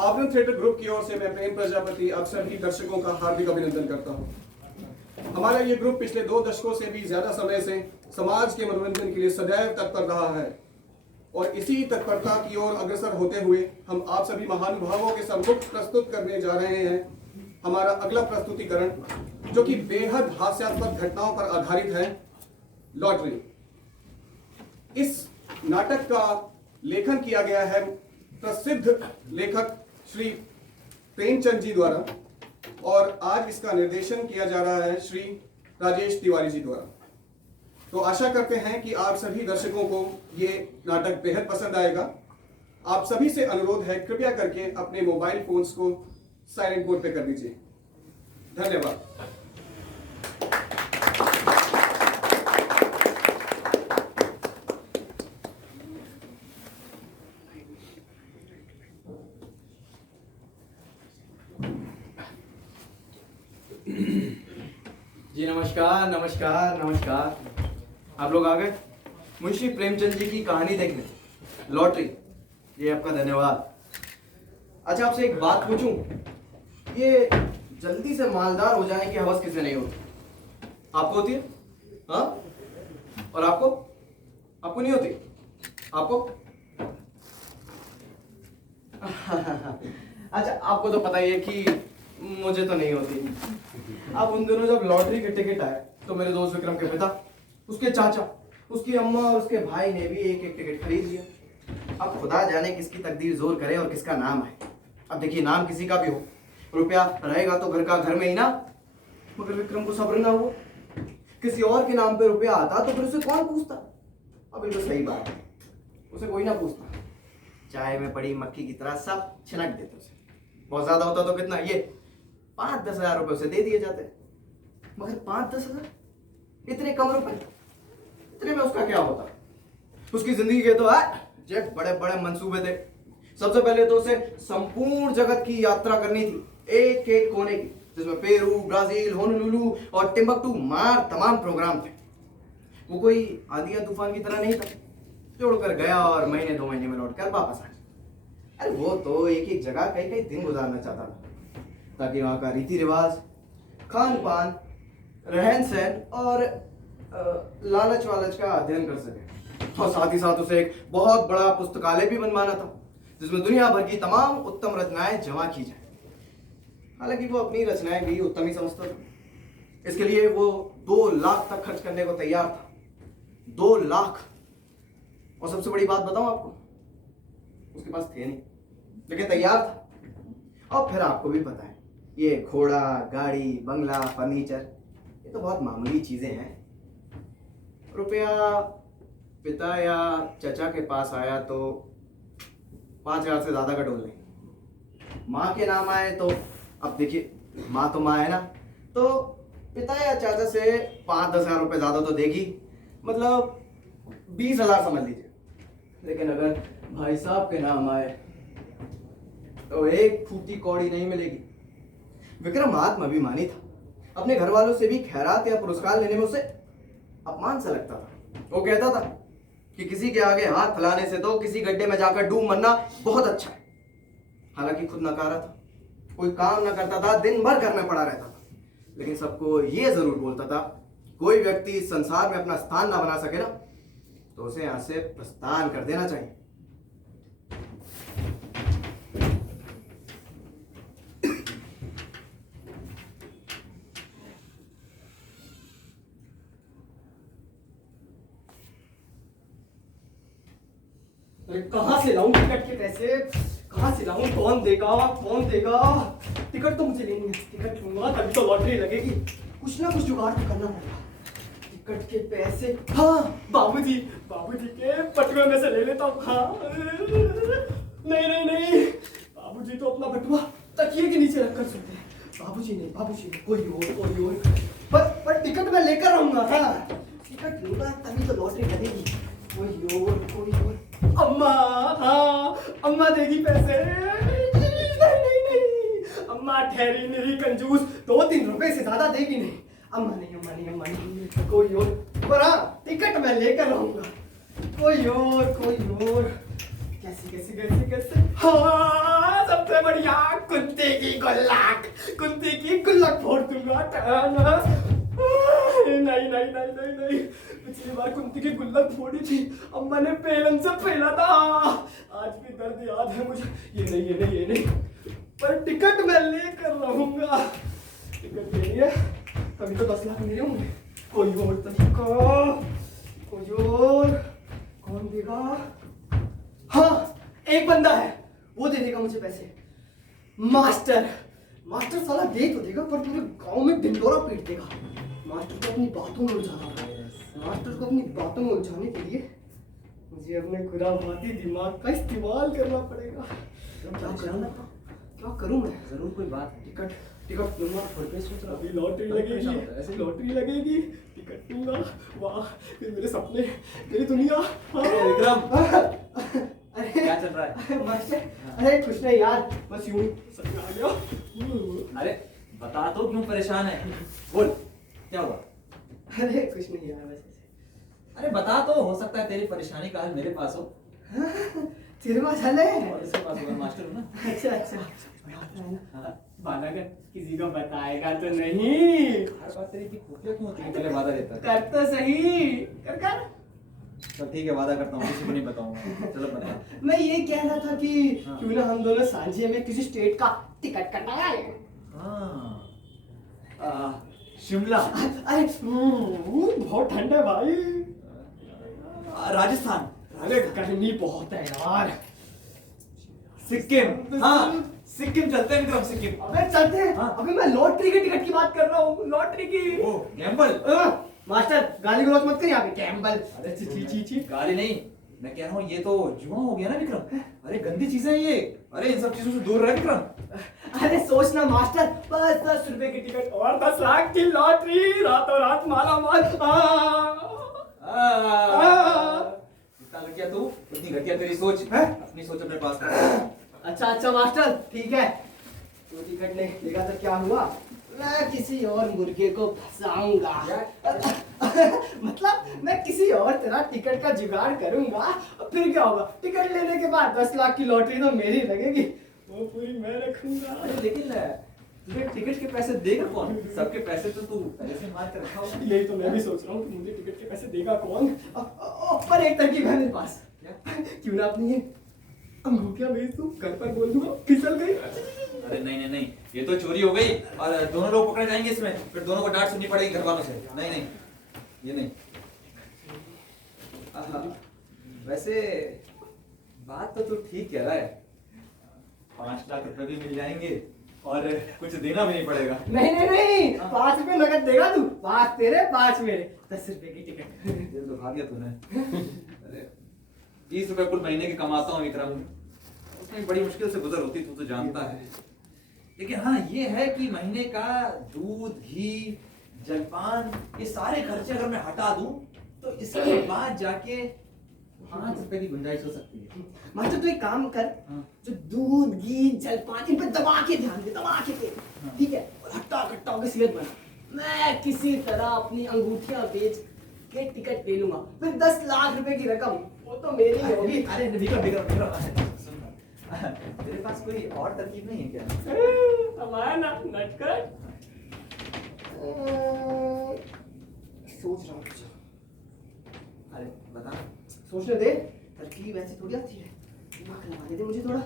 आवरण theatre group की ओर से मैं प्रेम प्रजापति आप सभी दर्शकों का हार्दिक अभिनंदन करता हूं। हमारा ये ग्रुप पिछले 2 दशकों से भी ज्यादा समय से समाज के मनोरंजन के लिए सदैव तत्पर रहा है और इसी तत्परता की ओर अग्रसर होते हुए हम आप सभी महानुभावों के सम्मुख प्रस्तुत करने जा रहे हैं हमारा अगला प्रस्तुतिकरण, जो कि बेहद हास्यास्पद घटनाओं पर आधारित है, लॉटरी। इस नाटक का लेखन किया गया है प्रसिद्ध लेखक श्री प्रेमचंद जी द्वारा और आज इसका निर्देशन किया जा रहा है श्री राजेश तिवारी जी द्वारा। तो आशा करते हैं कि आप सभी दर्शकों को ये नाटक बेहद पसंद आएगा। आप सभी से अनुरोध है, कृपया करके अपने मोबाइल फोन्स को साइलेंट मोड पे कर दीजिए। धन्यवाद। जी नमस्कार नमस्कार नमस्कार। आप लोग आ गए मुंशी प्रेमचंद जी की कहानी देखने, लॉटरी। ये आपका धन्यवाद। अच्छा, आपसे एक बात पूछूं, ये जल्दी से मालदार हो जाने की हवस किसे नहीं होती? आपको होती है? हाँ? और आपको नहीं होती? आपको? अच्छा, आपको तो पता ही है कि मुझे तो नहीं होती। अब उन दिनों जब लॉटरी के टिकट आए तो मेरे दोस्त विक्रम के पिता, उसके चाचा, उसकी अम्मा और उसके भाई ने भी एक एक टिकट खरीद लिया। अब खुदा जाने किसकी तकदीर जोर करे और किसका नाम है। अब देखिए, नाम किसी का भी हो, रुपया रहेगा तो घर का घर में ही ना। मगर विक्रम को सब्र ना हुआ। किसी और के नाम पे रुपया आता तो फिर उसे कौन पूछता? अब बिल्कुल सही बात है, उसे कोई ना पूछता। चाय में पड़ी मक्खी की तरह सब छिनक देते उसे। बहुत ज्यादा होता तो कितना, ये 5-10 हजार रुपए उसे दे दिए जाते। मगर 5-10 हजार, इतने कम रुपए, इतने में उसका क्या होता? उसकी जिंदगी के तो जब बड़े बड़े मंसूबे थे। सबसे पहले तो उसे संपूर्ण जगत की यात्रा करनी थी, एक एक कोने की, जिसमें पेरू, ब्राजील, होनोलुलु और टिम्बकटू मार तमाम प्रोग्राम थे। वो कोई आंधी या तूफान की तरह नहीं था, जोड़कर गया और महीने 2 महीने में लौट कर वापस आ गया। अरे वो तो एक एक जगह कई कई दिन गुजारना चाहता था, ताकि वहां का रीति रिवाज, खान पान, रहन सहन और लालच वालच का अध्ययन कर सके। और साथ ही साथ उसे एक बहुत बड़ा पुस्तकालय भी बनवाना था, जिसमें दुनिया भर की तमाम उत्तम रचनाएं जमा की जाए। हालांकि वो अपनी रचनाएं भी उत्तम ही समझता था। इसके लिए वो 2 लाख तक खर्च करने को तैयार था। 2 लाख। और सबसे बड़ी बात बताऊं आपको, उसके पास थे नहीं, लेकिन तैयार था। और फिर आपको भी पता है, ये घोड़ा, गाड़ी, बंगला, फर्नीचर, ये तो बहुत मामूली चीजें हैं। रुपया पिता या चचा के पास आया तो 5,000 से ज्यादा का डोल नहीं। माँ के नाम आए तो अब देखिए, माँ तो माँ है ना, तो पिता या चाचा से 5-10 हजार रुपये ज्यादा तो देगी, मतलब 20,000 समझ लीजिए। लेकिन अगर भाई साहब के नाम आए तो एक फूटी कौड़ी नहीं मिलेगी। विक्रम आत्माभिमानी था। अपने घर वालों से भी खैरात या पुरस्कार लेने में उसे अपमान सा लगता था। वो कहता था कि किसी के आगे हाथ फैलाने से तो किसी गड्ढे में जाकर डूब मरना बहुत अच्छा है। हालांकि खुद नकारा था, कोई काम ना करता था, दिन भर घर में पड़ा रहता था। लेकिन सबको ये जरूर बोलता था, कोई व्यक्ति इस संसार में अपना स्थान ना बना सके ना, तो उसे यहां से प्रस्थान कर देना चाहिए। अरे कहाँ से लाऊं टिकट के पैसे? कहाँ से लाऊं? कौन देगा? कौन देगा? टिकट तो मुझे लेनी है। टिकट लूंगा तभी तो लॉटरी लगेगी। कुछ ना कुछ जुगाड़ तो करना पड़ेगा। टिकट के पैसे, हाँ, बाबूजी के बटुए में से ले लेता हूँ। हाँ, नहीं, बाबूजी तो अपना बटुआ तकिए के नीचे रखकर सोते हैं। बाबूजी नहीं, कोई और। पर टिकट मैं लेकर रहूंगा। हाँ, टिकट लूंगा तभी तो लॉटरी लगेगी। कोई और। अम्मा, हाँ, अम्मा देगी पैसे। नहीं, अम्मा ठहरी मेरी कंजूस, 2-3 रुपए से ज्यादा देगी नहीं। अम्मा नहीं, कोई और। पर हाँ, टिकट मैं लेकर रहूंगा। कोई और। कैसे? हाँ, सबसे या कुत्ते की गुल्लक फोड़ दूंगा। नहीं नहीं नहीं नहीं नहीं, पिछली बार कुंती की गुल्लक फोड़ी थी, अम्मा ने पेलन से फेला था। आज भी दर्द याद है मुझे। ये नहीं, पर टिकट मैं लेकर रहूंगा। टिकट लेनी है, कभी तो 10 लाख मेरे होंगे। कोई और तरीका, कोई और, कौन देगा? हाँ, एक बंदा है, वो दे देगा मुझे पैसे। मास्टर साला दे तो देगा, पर पूरे गांव में ढिंडोरा पीट देगा। मास्टर को अपनी बातों में उलझाना होगा। मास्टर को अपनी बातों में उलझाने के लिए मुझे अपने खुराफाती दिमाग का इस्तेमाल करना पड़ेगा। क्या करूं मैं? जरूर कोई बात है। टिकट लूंगा। सोच रहा अभी लॉटरी लगेगी, टिकट लूंगा। वाह, फिर मेरे सपने, मेरी दुनिया। विक्रम, अरे क्या चल रहा है? मास्टर, अरे कुछ नहीं यार, बस यूं सच में आ गया। अरे बता तो, क्यों परेशान है? बोल, क्या हुआ? अरे कुछ नहीं यार, बस ऐसे। अरे बता तो, हो सकता है तेरी परेशानी का हल मेरे पास हो। तेरे पास हल है? और इसके पास होगा, मास्टर हूँ ना। अच्छा। हाँ। वादा कर, किसी को बताएगा तो नहीं? हर बात तेरी इतनी खुफिया क्यों होती है? पहले वादा देता है। कर तो सही, कर। चल ठीक है, वादा करता हूँ, किसी को नहीं बताऊंगा। चलो बता। मैं ये कह रहा था कि हाँ। क्यों ना हम दोनों सांझे में किसी स्टेट का टिकट कटाए। हाँ, शिमला, अरे बहुत ठंड है भाई। राजस्थान, अरे गर्मी बहुत है यार। सिक्किम। हाँ, सिक्किम चलते हैं विक्रम, सिक्किम। अबे चलते हैं। हाँ। अबे मैं लॉटरी के टिकट की बात कर रहा हूँ, लॉटरी की। ओ, गैम्बल। मास्टर गाली गलौज मत कर यहाँ पे। कैम्बल। अरे छी, गाली नहीं, मैं कह रहा हूँ ये तो जुआ हो गया ना विक्रम। अरे गंदी चीजें हैं ये। अरे इन सब चीजों से दूर रह विक्रम। अरे सोचना मास्टर, बस 10 रुपए की टिकट और 10 लाख की लॉटरी, रातों रात माला माल। जितना घटिया तू, उतनी घटिया तेरी सोच है। अपनी सोच अपने पास रख। अच्छा मास्टर, ठीक है। तो टिकट नहीं लेगा तो क्या हुआ? मैं किसी और मुर्गे को फंसाऊंगा। मतलब मैं किसी और तरह टिकट का जुगाड़ करूंगा, और फिर क्या होगा? टिकट लेने के बाद 10 लाख की लॉटरी तो मेरी लगेगी, वो पूरी मैं रखूंगा। अरे लेकिन तुझे टिकट के पैसे देगा कौन? सबके पैसे तो तू पहले से मार के रखा होगा। यही तो मैं भी सोच रहा हूँ कि मुझे टिकट के पैसे देगा कौन। पर एक तरकीब है मेरे पास। क्यों ना अपनी ये अंगूठियां भेज दूं, घर पर बोल दूंगा, फिसल गई। अरे नहीं, ये तो चोरी हो गई और दोनों लोग पकड़े जाएंगे इसमें, फिर दोनों को डांट सुननी पड़ेगी घर वालों से। नहीं, ये नहीं। वैसे बात तो तू ठीक कह रहा है, 5 लाख रुपए भी मिल जाएंगे और कुछ देना भी नहीं पड़ेगा। नहीं, 5 रुपए नगद देगा तू। 5 तेरे, 5 मेरे, 10 रुपए की टिकट। दिल दुखा दिया तूने। अरे 20 रुपए कुल महीने के कमाता हूँ विक्रम, उसमें बड़ी मुश्किल से गुजर होती, तू तो जानता है। लेकिन हाँ ये है कि महीने का दूध, घी, जलपान, ये सारे खर्चे अगर मैं हटा दूं तो इसके बाद जाके 5 रुपए की गुंजाइश हो सकती है। मास्टर तू एक काम कर, हाँ। जो दूध, घी, जलपान, इन पे दबा के ध्यान दे, दबा के दे। हाँ। ठीक है? और हट्टा कट्टा होकर सेहत बना। मैं किसी तरह अपनी अंगूठियां बेच के टिकट ले लूंगा, फिर 10 लाख रुपए की रकम वो तो मेरी ही होगी। अरे विक्रम, तेरे पास कोई और तरकीब नहीं है क्या? हमारा ना नटखट। सोच रहा हूँ कुछ। अरे बता। सोचने दे, तरकीब ऐसी थोड़ी आती है, दिमाग लगा दे मुझे थोड़ा।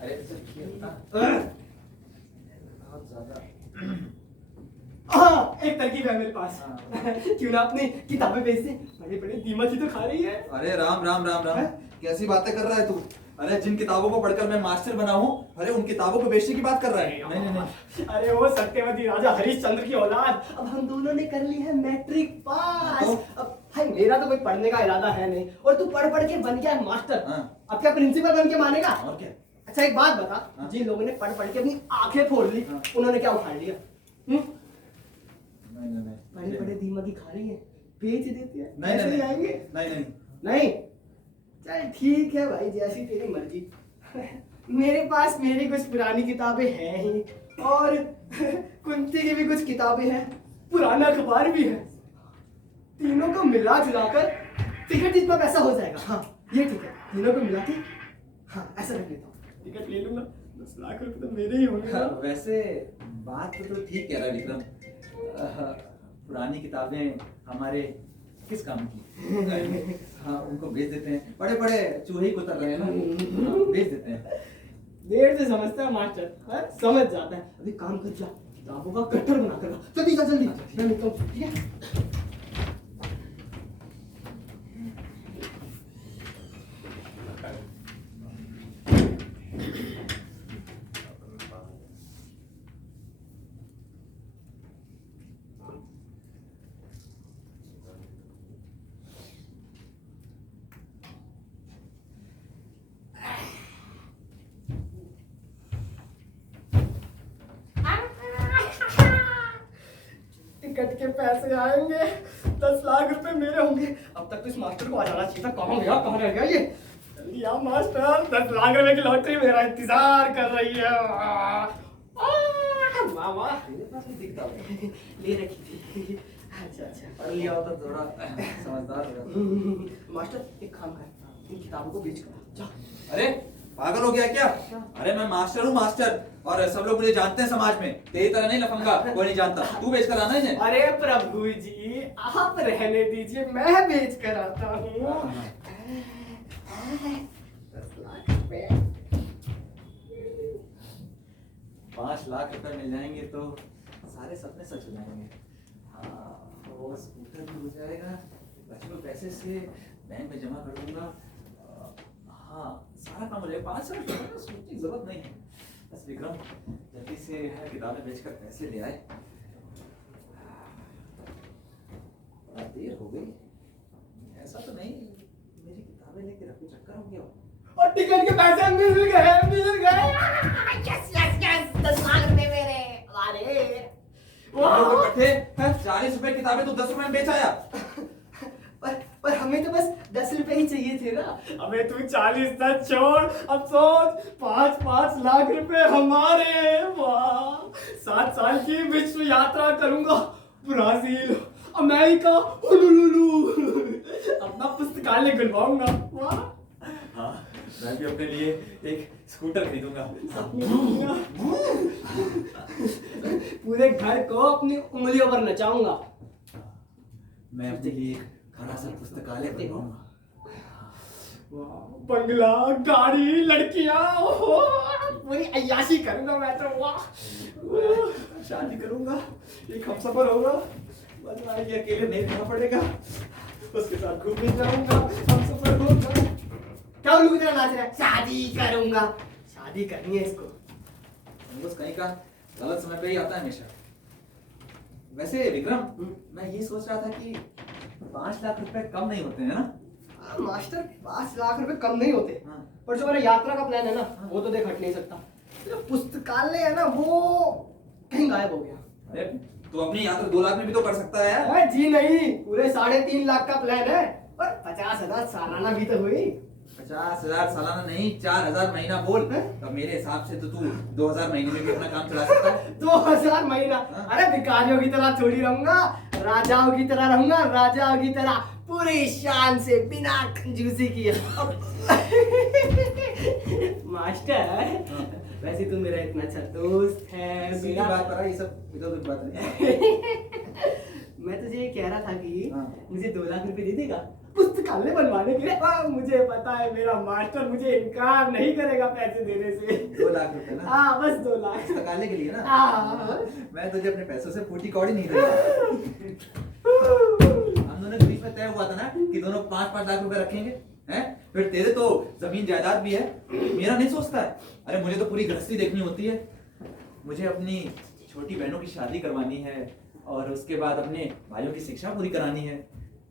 अरे ये बता। बहुत ज्यादा। एक तरकीब है मेरे पास। हाँ। क्यों ना अपनी किताबें बेच दे, बड़े बड़े दीमक ही तो खा रही है। अरे राम, कैसी बातें कर रहा है तू? अरे जिन किताबों को पढ़कर मैं मास्टर बना हूँ, अरे उन किताबों को बेचने की बात कर रहा है? नहीं। अरे वो सत्यवती राजा हरिश्चंद्र की औलाद। अब हम दोनों ने कर ली है मैट्रिक पास। तो? अब भाई मेरा तो कोई पढ़ने का इरादा है नहीं, और तू पढ़ के बन गया है मास्टर। हाँ। अब क्या प्रिंसिपल बन के मानेगा? और क्या? अच्छा एक बात बता, हाँ। जिन लोगों ने पढ़ के अपनी आंखें फोड़ ली, हाँ। उन्होंने क्या उखाड़ लिया? नहीं। बड़े बड़े दीमक ही खा रही है, बेच देती है। नहीं ऐसे ही आएंगे? नहीं। चल ठीक है भाई, जैसी तेरी मर्जी। मेरे पास मेरी कुछ पुरानी किताबें हैं ही, और कुंती की भी कुछ किताबें हैं, पुराना अखबार भी है। तीनों को मिला जुलाकर टिकट जितना पैसा हो जाएगा। हाँ ये ठीक है, तीनों को मिला के हाँ ऐसा रख लेता हूँ। टिकट ले लूंगा, 10 लाख रुपए तो मेरे ही होंगे ना। वैसे बात तो ठीक कह रहा है विक्रम। पुरानी किताबें हमारे किस काम की? हाँ, उनको बेच देते हैं। बड़े बड़े चूहे ही कुतर रहे हैं ना, हाँ, बेच देते हैं। देर से समझता है मास्टर, हाँ? समझ जाता है। अभी काम कर जा, किताबों का कट्टर बना कर ला। जल्दी जा जल्दी, मैं मिलता हूँ, ठीक है? टिकट के पैसे आएंगे, 10 लाख रुपए मेरे होंगे। अब तक तो इस मास्टर को आ जाना चाहिए था। कहाँ गया, कहाँ रह गया ये? जल्दी आ मास्टर, 10 लाख रुपए की लॉटरी मेरा इंतजार कर रही है। मामा तेरे पास भी दिखता है। ले रखी थी। अच्छा अच्छा, पढ़ लिया होता थोड़ा समझदार होगा। मास्टर एक काम कर, इन किताबों को बेच कर जा। अरे पागल हो गया क्या? अरे मैं मास्टर हूँ, मास्टर, और सब लोग मुझे जानते हैं समाज में। तेरी तरह नहीं लफंगा कोई नहीं जानता। तू बेच कर आना इन्हें। अरे प्रभु जी, आप रहने दीजिए, मैं बेच कर आता हूँ। 10 लाख रुपए, 5 लाख रुपए मिल जाएंगे तो सारे सपने सच हो जाएंगे। हाँ, वो स्कूटर भी हो जाएगा। बचे हुए पैसे से बैंक में जमा कर दूंगा। हाँ, सारा काम हो जाएगा। 5 लाख रुपए का सोचने की जरूरत नहीं है। बस विक्रम जल्दी से किताबें बेचकर पैसे ले आए। बड़ा देर हो गई। ऐसा तो नहीं मेरी किताबें लेके रफू चक्कर हो गया। और टिकट के पैसे मिल गए, मिल गए। यस यस यस, 10 लाख रुपए मेरे। अरे वाह! 40 रुपए किताबें तो 10 रुपए में बेच आया। पर हमें तो बस 10 रुपए ही चाहिए थे ना। अबे तू 40 तक छोड़, अब सोच 5-5 लाख रुपए हमारे। वाह! 7 साल की विश्व यात्रा करूंगा, ब्राजील, अमेरिका, हुलुलुलु। अपना पुस्तकालय खुलवाऊंगा। वाह! हाँ, मैं भी अपने लिए एक स्कूटर खरीदूंगा। पूरे घर को अपनी उंगलियों पर नचाऊंगा। मैं अपने लिए एक बड़ा सा पुस्तकालय बनवाऊंगा। बंगला, गाड़ी, लड़कियां, ओहो, पूरी अय्याशी करूंगा मैं तो। वाह! शादी करूंगा, एक हमसफर होगा, बस भाई ये अकेले नहीं रहना पड़ेगा, उसके साथ घूमने जाऊंगा, हमसफर होगा। क्या उल्लू की तरह नाच रहा है? शादी करूंगा, शादी करनी है इसको। बस कहीं का गलत समय पे ही आता है हमेशा। वैसे विक्रम, मैं ये सोच रहा था कि 5 लाख रुपए कम नहीं होते हैं ना? हाँ, मास्टर 5 लाख रुपए कम नहीं होते। हाँ। पर जो मेरा यात्रा का प्लान है ना, वो तो देख हट नहीं सकता। जो पुस्तकालय है ना, वो कहीं गायब हो गया। अरे तू अपनी यात्रा 2 लाख में भी तो कर सकता है यार। अरे जी नहीं, पूरे 3.5 लाख का प्लान है। और 50,000 सालाना भी तो हुई। 50,000 सालाना नहीं, 4,000 महीना बोल। तो मेरे हिसाब से तो तू 2,000 महीने में भी अपना काम चला सकता है। 2000 महीना? हाँ। अरे भिखारियों की तरह थोड़ी रहूंगा, राजाओं की तरह रहूंगा, राजाओं की तरह पूरी शान से, बिना कंजूसी किए। मास्टर, वैसे तू मेरा इतना अच्छा दोस्त है। सीधी मेरा बात पर ये सब इधर उधर बात नहीं। मैं तुझे ये कह रहा था कि हाँ। मुझे 2 लाख रुपए दे देगा पुस्तकालय बनवाने के लिए। मुझे पता है मेरा मास्टर मुझे इनकार नहीं करेगा पैसे देने से। 2 लाख रुपए ना? हाँ, बस 2 लाख। पुस्तकालय के लिए ना? हाँ। मैं तुझे अपने पैसों से फूटी कौड़ी नहीं दूंगा। हम दोनों के बीच में तय हुआ था ना कि दोनों 5-5 लाख रुपए रखेंगे, हैं? फिर तेरे तो जमीन जायदाद भी है, मेरा नहीं सोचता है। अरे मुझे तो पूरी गृहस्थी देखनी होती है। मुझे अपनी छोटी बहनों की शादी करवानी है, और उसके बाद अपने भाइयों की शिक्षा पूरी करानी है,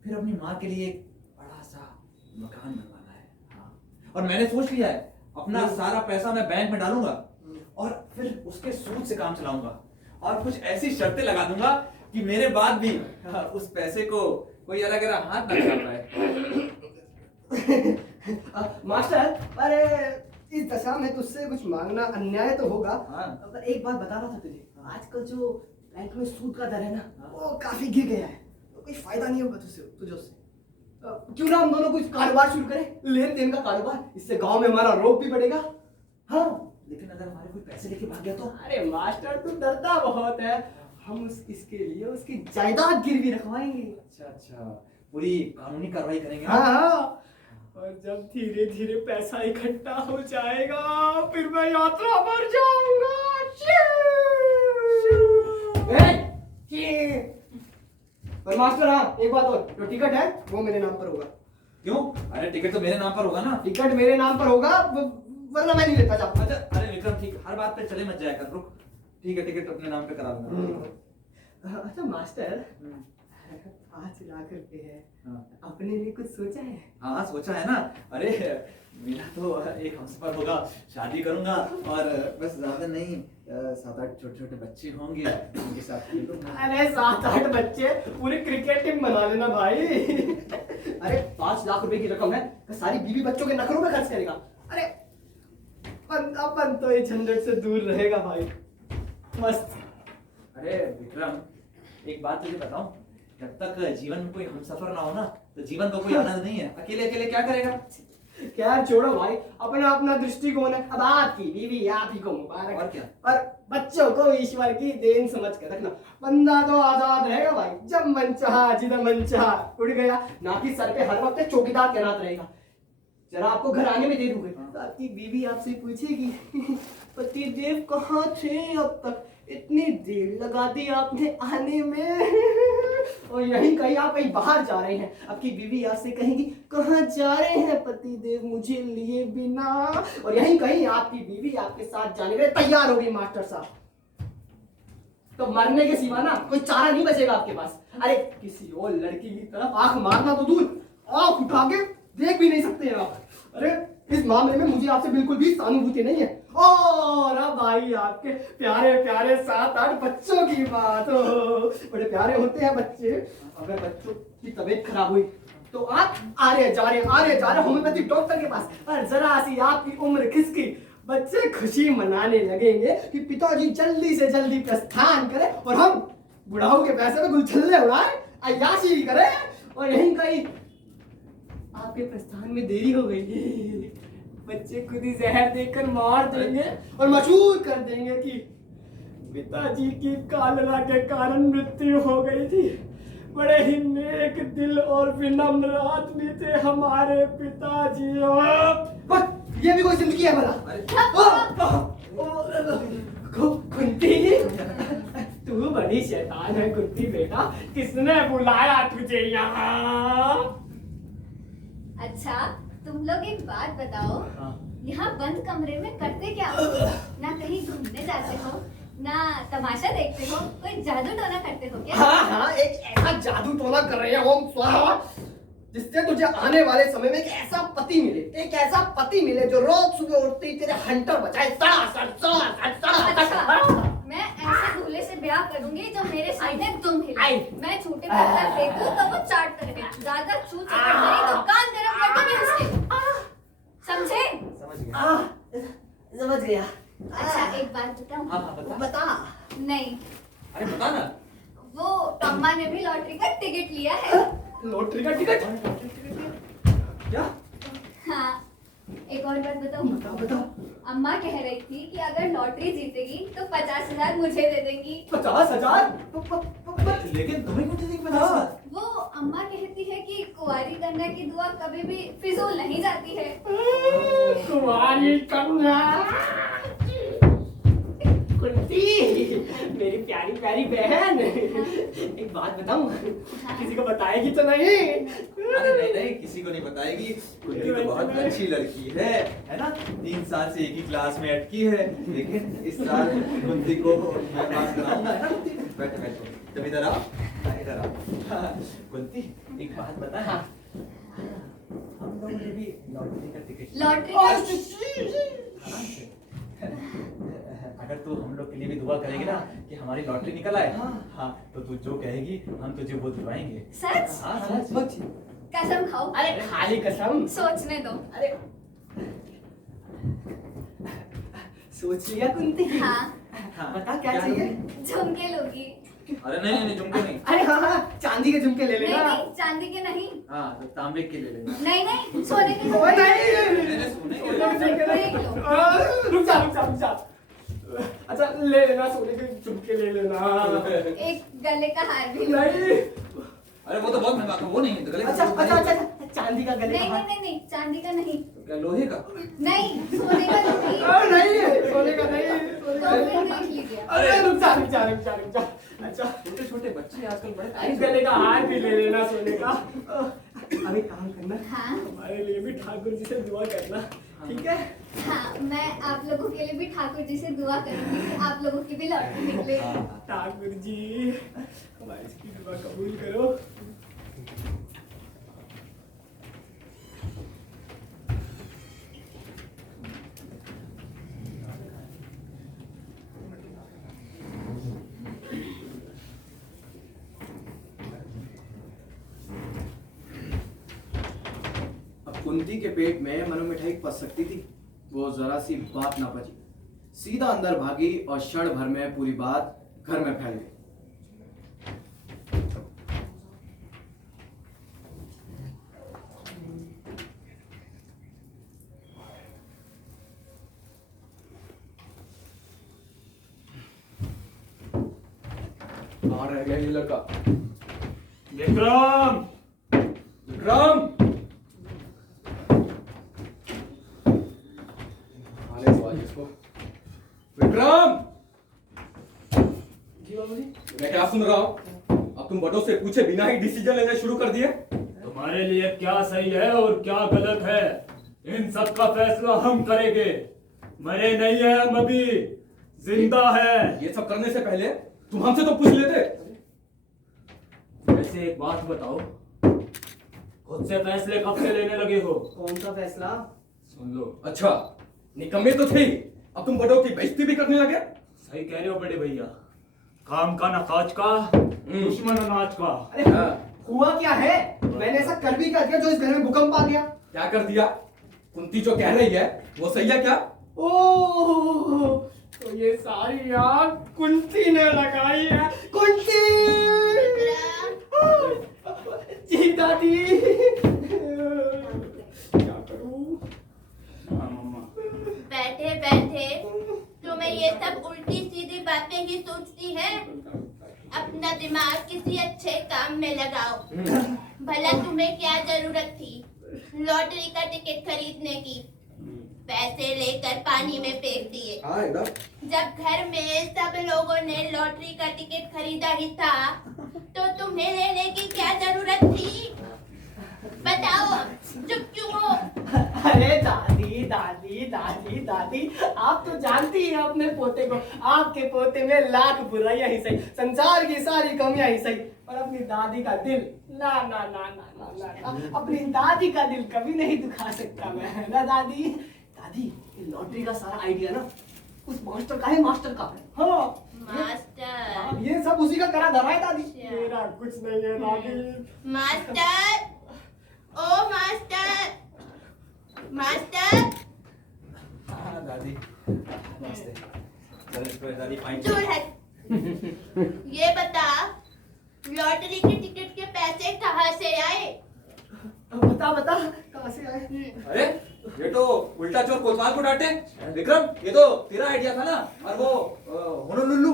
फिर अपनी माँ के लिए एक बड़ा सा मकान बनवाना है। हाँ, और मैंने सोच लिया है अपना सारा पैसा मैं बैंक में डालूंगा, और फिर उसके सूद से काम चलाऊंगा, और कुछ ऐसी शर्तें लगा दूंगा कि मेरे बाद भी उस पैसे को कोई अलग अलग हाथ ना लगा पाए। मास्टर, अरे इस दशा में तुझसे कुछ मांगना अन्याय तो होगा। हाँ। पर एक बात बता रहा था तुझे, आजकल जो बैंक में सूद का दर है ना, वो काफी गिर गया है। तो कोई फायदा नहीं होगा तुझे उससे। क्यों ना हम दोनों कुछ कारोबार शुरू करें, लेन देन का कारोबार। इससे गांव में हमारा रोब भी बढ़ेगा। हाँ, लेकिन अगर हमारे कोई पैसे लेके भाग गया तो? अरे मास्टर तू डरता बहुत है। हम इसके लिए उसकी जायदाद गिरवी रखवाएंगे। अच्छा अच्छा, पूरी कानूनी कार्रवाई करेंगे। हाँ हाँ। और जब धीरे धीरे पैसा इकट्ठा हो जाएगा फिर मैं यात्रा पर जाऊंगा। पर मास्टर हाँ एक बात और, जो टिकट है वो मेरे नाम पर होगा। क्यों? अरे टिकट तो मेरे नाम पर होगा ना। टिकट मेरे नाम पर होगा वरना मैं नहीं लेता। जा। अच्छा अरे विक्रम ठीक, हर बात पे चले मत जाया कर, रुक। ठीक है, टिकट अपने नाम पे करा दूंगा। अच्छा मास्टर, 5 लाख रुपए है, अपने लिए कुछ सोचा है? हाँ सोचा है ना। अरे मेरा तो एक हमसफर होगा, शादी करूंगा और बस ज्यादा नहीं 7-8 छोटे छोटे बच्चे होंगे, उनके साथ खेलूंगा। अरे 7-8 बच्चे, पूरी क्रिकेट टीम बना लेना भाई। अरे 5 लाख रुपए की रकम है, सारी बीवी बच्चों के नखरों में खर्च करेगा। अरे अपन तो ये झंझट से दूर रहेगा भाई, मस्त। अरे विक्रम एक बात तुझे बताऊं, जब तक जीवन में कोई हमसफर ना हो ना तो जीवन का कोई आनंद नहीं है। अकेले अकेले क्या करेगा? क्या छोड़ो भाई, अपना अपना दृष्टिकोण है। अब आपकी बीवी आप ही को मुबारक। और क्या? और बच्चों को ईश्वर की देन समझ कर रखना। बंदा तो आजाद रहेगा भाई, जब मन चाहा जिधर मन चाहा उड़ गया, ना कि सर पे हर वक्त चौकीदार तैनात रहेगा। जरा आपको घर आने में देर हो गई तो आपकी बीवी आपसे पूछेगी पतिदेव कहाँ थे अब तक, इतनी देर लगा दी आपने आने में। और यहीं कहीं आप कहीं बाहर जा रहे हैं, आपकी बीवी आपसे कहेगी कहाँ जा रहे हैं पतिदेव मुझे लिए बिना। और यहीं कहीं आपकी बीवी आपके साथ जाने के लिए तैयार होगी मास्टर साहब। तो मरने के सिवा ना कोई चारा नहीं बचेगा आपके पास। अरे किसी और लड़की की तरफ आंख मारना तो दूर, आंख उठा के देख भी नहीं सकते हैं आप। अरे इस मामले में मुझे आपसे बिल्कुल भी सहानुभूति नहीं है। और अब भाई आपके प्यारे प्यारे 7-8 बच्चों की बात हो, बड़े प्यारे होते हैं बच्चे। अगर बच्चों की तबीयत खराब हुई तो आप आ रहे जा रहे होम्योपैथिक डॉक्टर के पास, और जरा सी आपकी उम्र खिसकी, बच्चे खुशी मनाने लगेंगे कि पिताजी जल्दी से जल्दी प्रस्थान करें और हम बुढ़ाओं के पैसे में गुलछल्ले उड़ाए, अय्याशी करें। और यहीं कहीं आपके प्रस्थान में देरी हो गई, बच्चे खुद ही जहर देकर मार देंगे और मशहूर कर देंगे कि पिताजी की कालरा के कारण मृत्यु हो गई थी। बड़े ही नेक दिल और विनम्र आदमी थे हमारे पिताजी। ये भी कोई जिंदगी है भला? कुंती, तू बड़ी शैतान है कुंती बेटा, किसने बुलाया तुझे यहाँ? अच्छा तुम लोग एक बात बताओ, यहाँ बंद कमरे में करते क्या हो? ना कहीं घूमने जाते हो, ना तमाशा देखते हो, कोई जादू टोना करते हो क्या? हाँ एक ऐसा जादू टोना कर रहे हैं ओम स्वाहा, जिससे तुझे आने वाले समय में एक ऐसा पति मिले जो रोज सुबह उठते ही तेरे हंटर बचाए। मैं ऐसे दूल्हे से ब्याह करूंगी जो मेरे सामने दुम हिले। मैं छोटे पत्थर फेंकूं तो वो चाट कर दे, ज्यादा चू चपड़ करी तो कान गरम कर दूंगी उसके। समझे? समझ गया। अच्छा एक बात बताऊं? हाँ बता। नहीं, अरे बता ना। वो अम्मा ने भी लॉटरी का टिकट लिया है। लॉटरी का टिकट? क्या? हाँ एक और बात बताऊं? बता। अम्मा कह रही थी कि अगर लॉटरी जीतेगी तो 50,000 मुझे दे देंगी। 50,000? लेकिन तुम्हें क्यों देंगे 50,000? वो अम्मा कहती है कि कुंवारी कन्या की दुआ कभी भी फिजूल नहीं जाती है। कुंवारी कन्या, कुंती, मेरी प्यारी प्यारी बहन, एक बात बताऊं, किसी को बताएगी तो नहीं? अरे नहीं किसी को नहीं बताएगी। कुंती तो बहुत अच्छी लड़की है ना? 3 साल से एक ही क्लास में अटकी है, लेकिन इस साल कुंती को मैं पास कराऊंगा, है ना कुंती? बैठो जब इधर आओ। कुंती एक बात बता। हम लोगों ने भी लॉटरी का टिकट। अगर तू हम लोग के लिए भी दुआ करेगी ना कि हमारी लॉटरी निकल आए, हाँ तो तू जो कहेगी हम तुझे वो दिलवाएंगे। सच? हाँ सच। कसम खाओ? अरे खाली कसम। सोचने दो। अरे सोच लिया कुंती? हाँ। बता क्या चाहिए? झुमके लोगी। अरे नहीं नहीं नहीं, झुमके नहीं। अरे हाँ हाँ, चांदी के झुमके ले नहीं लेना। नहीं चांदी के नहीं। हाँ तो तांबे के ले लेना। नहीं नहीं सोने के ओए झुमके। नहीं, मैंने सोने के सोने के झुमके देख लो। नहीं। रुक जा रुक जा रुक जा। अच्छा ले लेना, सोने के झुमके ले लेना। एक गले का हार भी लो। नहीं। अरे वो तो बहुत महंगा था, वो नहीं है, गले का अच्छा वो अच्छा नहीं है। अच्छा, चांदी का गले का नहीं हार। नहीं नहीं चांदी का नहीं। क्या लोहे का? नहीं सोने का नहीं। नहीं सोने का नहीं, सोने तो का फिर नहीं। देख लीजिए। अरे रुक जा रुक जा रुक जा रुक जा। अच्छा छोटे छोटे बच्चे आजकल बड़े इस गले का हार भी ले लेना सोने का। अभी काम करना, हाँ हमारे लिए भी ठाकुर जी से दुआ करना, ठीक है? हाँ मैं आप लोगों के लिए भी ठाकुर जी से दुआ करूंगी कि आप लोगों की भी लॉटरी निकले। ठाकुर जी हमारी इसकी दुआ कबूल करो। अब कुंती के पेट में मनोमिठाई पच सकती थी, वो जरा सी बात ना बची, सीधा अंदर भागी और क्षण भर में पूरी बात घर में फैल गई। कहाँ रह गया ये लड़का? विक्रम, विक्रम! आने दो आज इसको। विक्रम! जी बाबूजी। मैं क्या सुन रहा हूँ? अब तुम बड़ों से पूछे बिना ही डिसीजन लेने शुरू कर दिए? तुम्हारे लिए क्या सही है और क्या गलत है, इन सब का फैसला हम करेंगे। मरे नहीं है हम अभी, जिंदा है। ये सब करने से पहले तुम हमसे तो पूछ लेते। वैसे एक बात बताओ, खुद से फैसले कब से लेने लगे हो? कौन सा फैसला? सुन लो। अच्छा, निकम्मे तो थे, अब तुम बड़ों की बेइज्जती भी करने लगे? सही कह रहे हो बड़े भैया, काम का ना काज का, दुश्मन अनाज का। अरे हाँ। हुआ क्या है? मैंने ऐसा कर भी क्या दिया जो इस घर में भूकंप आ गया? क्या कर दिया? कुंती जो कह रही है वो सही है क्या? ओह, तो ये सारी आग कुंती ने लगाई है। कुंती! जी दादी। क्या करूं? हाँ, मम्मा। बैठे बैठे तुम्हें ये सब उल्टी सीधी बातें ही सोचती है। अपना दिमाग किसी अच्छे काम में लगाओ। भला तुम्हें क्या जरूरत थी लॉटरी का टिकट खरीदने की? पैसे लेकर पानी में फेंक दिए। हाँ एकदम। जब घर में सब लोगों ने लॉटरी का टिकट खरीदा ही था तो तुम्हें लेने की क्या जरूरत थी? बताओ, चुप क्यों हो? अरे दादी दादी दादी दादी, आप तो जानती हैं अपने पोते को। आपके पोते में लाख बुराइयां ही सही, संसार की सारी कमियां ही सही, पर अपनी दादी का दिल ना ना ना ना ना ना, ना। अपनी दादी का दिल कभी नहीं दुखा सकता मैं, ना दादी। दादी ये लॉटरी का सारा आइडिया ना उस मास्टर का है, मास्टर का। हाँ मास्टर, ये सब उसी का करा धरा है दादी। अच्छा। मेरा कुछ नहीं है दादी। मास्टर, ओ मास्टर, मास्टर। हाँ दादी, नमस्ते। दादी फाइन। दूर हट। ये बता, लॉटरी के टिकट के पैसे कहाँ से आए? बता बता कहाँ से आए? अरे ये तो उल्टा चोर कोतवाल को डांटे। विक्रम, ये तो तेरा आइडिया था ना। और वो होनोलुलु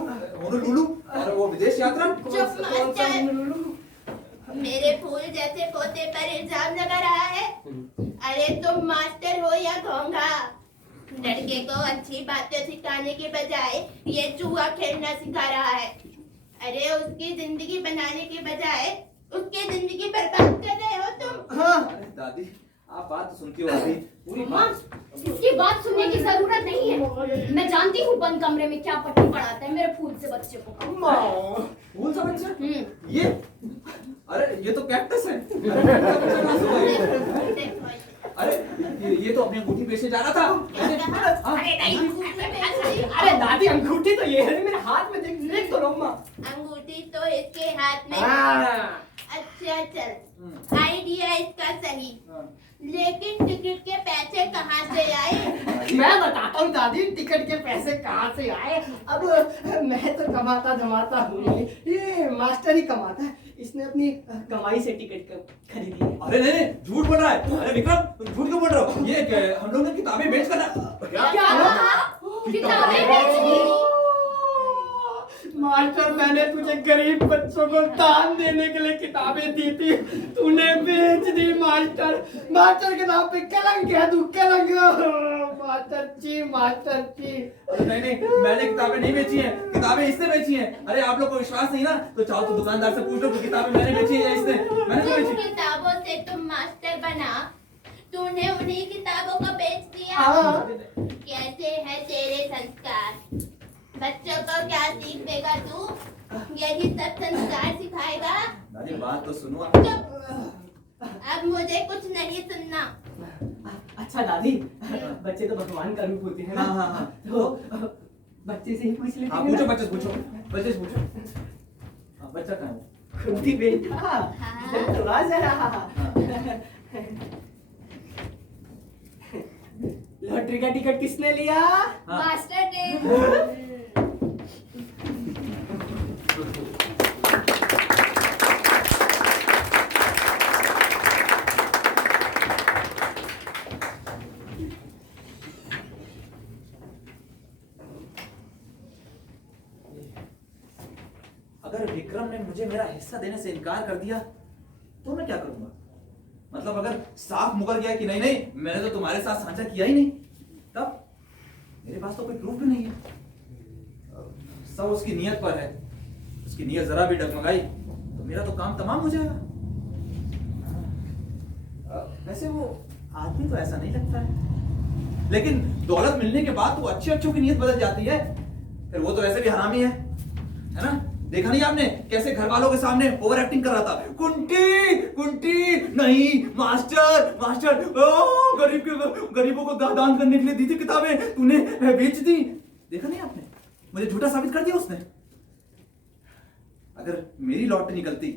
और वो विदेश यात्रा। चुप मास्टर, मेरे फूल जैसे पोते पर इल्जाम लगा रहा है। अरे तुम मास्टर हो या घोंघा? लड़के को अच्छी बातें सिखाने के बजाय ये जुआ खेलना सिखा रहा है। अरे उसकी जिंदगी बनाने के बजाय उसकी जिंदगी बर्बाद कर रहे हो तुम। हाँ अरे दादी, आप बात तो सुनती हो दादी, पूरी अम्मा, बात। इसकी बात सुनने की जरूरत नहीं है। मैं जानती हूँ बंद कमरे में क्या पट्टी पढ़ाते हैं मेरे फूल से बच्चे को। अम्मा। फूल समझ से? हम्म। ये, अरे ये तो कैक्टस है। अरे ये तो अपनी अंगूठी बेचने जा रहा था। अरे नहीं, अरे दादी अंगूठी तो ये है मेरे हाथ में, देख तो लो अम्मा। अंगूठी तो इसके हाथ में है। हाँ। अच्छा चल, आइडिया इसका सही। लेकिन टिकट के पैसे कहाँ से आए? मैं बताता हूँ दादी, टिकट के पैसे कहाँ से आए। अब मैं तो कमाता धमाता हूँ नहीं, ये मास्टर ही कमाता है। इसने अपनी कमाई से टिकट खरीदी है। अरे नहीं नहीं, झूठ बोल रहा है। अरे विक्रम, तुम झूठ क्यों बोल रहे हो? ये हम लोग ने किताबें बेच कर किताबें बेच दी? मास्टर, मैंने तुझे गरीब बच्चों को दान देने के लिए किताबें दी थी, तूने बेच दी मास्टर। मास्टर के नाम पे कलंक है तू, कलंक। मास्टर जी, मास्टर जी। नहीं नहीं, मैंने किताबें नहीं बेची हैं, किताबें इसने बेची हैं। अरे आप लोग को विश्वास नहीं ना, तो चाहो तो दुकानदार से पूछ लो कि किताबें मैंने बेची है या इसने। मैंने नहीं जिन बेची। किताबों से तुम मास्टर बना, तूने उन्हीं किताबों को बेच दिया। हाँ। कैसे है तेरे संस्कार? बच्चों को क्या सीख देगा तू? यही सब संस्कार सिखाएगा? दादी बात तो सुनो। अब मुझे कुछ नहीं सुनना। अच्छा दादी, बच्चे तो भगवान का रूप होते हैं ना। हाँ, हाँ। तो बच्चे से ही पूछ लेते हाँ हैं पूछो, ना? बच्चे से पूछो, बच्चे से पूछो। हाँ, बच्चा कहाँ है? खुद ही बेटा। हाँ। तो आ जरा। लॉटरी का टिकट किसने लिया? हाँ। मास्टर ने। अगर विक्रम ने मुझे मेरा हिस्सा देने से इनकार कर दिया तो मैं क्या करूंगा? मतलब अगर साफ मुकर गया कि नहीं नहीं, मैंने तो तुम्हारे साथ साझा किया ही नहीं, तब मेरे पास तो कोई प्रूफ भी नहीं है। सब उसकी नियत पर है। उसकी नियत जरा भी डगमगाई तो मेरा तो काम तमाम हो जाएगा। वैसे वो आदमी तो ऐसा नहीं लगता है, लेकिन दौलत मिलने के बाद तो अच्छे अच्छों की नियत बदल जाती है। फिर वो तो वैसे भी हरामी है ना? देखा नहीं आपने कैसे घर वालों के सामने ओवर एक्टिंग कर रहा था? कुंटी कुंटी नहीं, मास्टर मास्टर, गरीबों को दान करने के लिए दी थी किताबें, तूने बेच दी। देखा नहीं आपने? मुझे झूठा साबित कर दिया उसने। अगर मेरी लॉटरी निकलती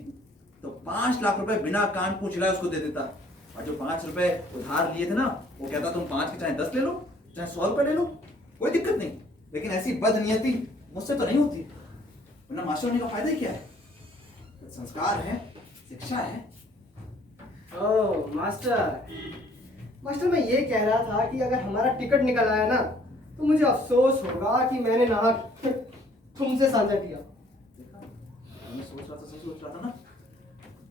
तो 5 लाख रुपए बिना कान पूछ हिलाए उसको दे देता, और जो 5 रुपए उधार लिए थे ना, वो कहता तुम 5 के चाहे 10 ले लो, चाहे 100 रुपए ले लो, कोई दिक्कत नहीं। लेकिन ऐसी बदनियती मुझसे तो नहीं होती, वरना मास्टर होने का फायदा ही क्या है? संस्कार है, शिक्षा है। ओह मास्टर, मास्टर मैं ये कह रहा था कि अगर हमारा टिकट निकल आया ना, तो मुझे अफसोस होगा कि मैंने ना तुमसे साझा किया। मैं सोच रहा था ना,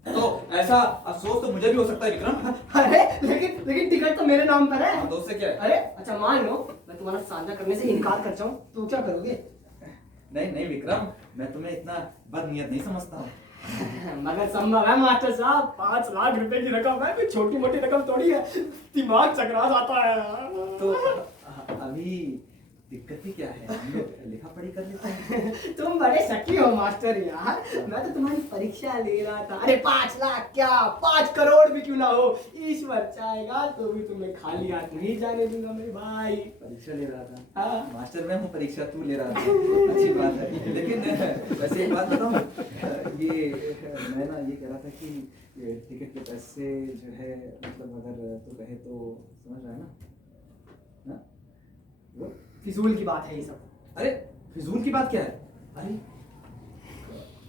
तो ऐसा अफसोस तो मुझे भी हो सकता है विक्रम। अरे लेकिन टिकट तो मेरे नाम पर है। हाँ, तो उससे क्या है? अरे अच्छा मान लो मैं तुम्हारा साझा करने से इनकार कर जाऊं, तो क्या करोगे? नहीं नहीं विक्रम, मैं तुम्हें इतना बदनियत नहीं समझता हूँ। मगर संभव है मास्टर साहब, 5 लाख रुपए की रकम है, कोई छोटी मोटी रकम थोड़ी है। दिमाग चकरा जाता है। तो अभी दिक्कत ही क्या है? हम लोग लिखा पढ़ी कर लेते हैं। तुम बड़े शकी हो मास्टर यार, मैं तो तुम्हारी परीक्षा ले रहा था। अरे 5 लाख क्या, 5 करोड़ भी क्यों ना हो, ईश्वर चाहेगा तो भी तुम्हें खाली हाथ नहीं जाने दूंगा मेरे भाई। परीक्षा ले रहा था? हाँ। मास्टर मैं हूँ, परीक्षा तू ले रहा था, अच्छी बात है। लेकिन वैसे एक बात बताऊँ, ये मैं ना ये कह रहा था कि ये टिकट के पैसे जो है, मतलब अगर तू कहे तो समझ रहा है ना? वो फिजूल की बात है ये सब। अरे फिजूल की बात क्या है? अरे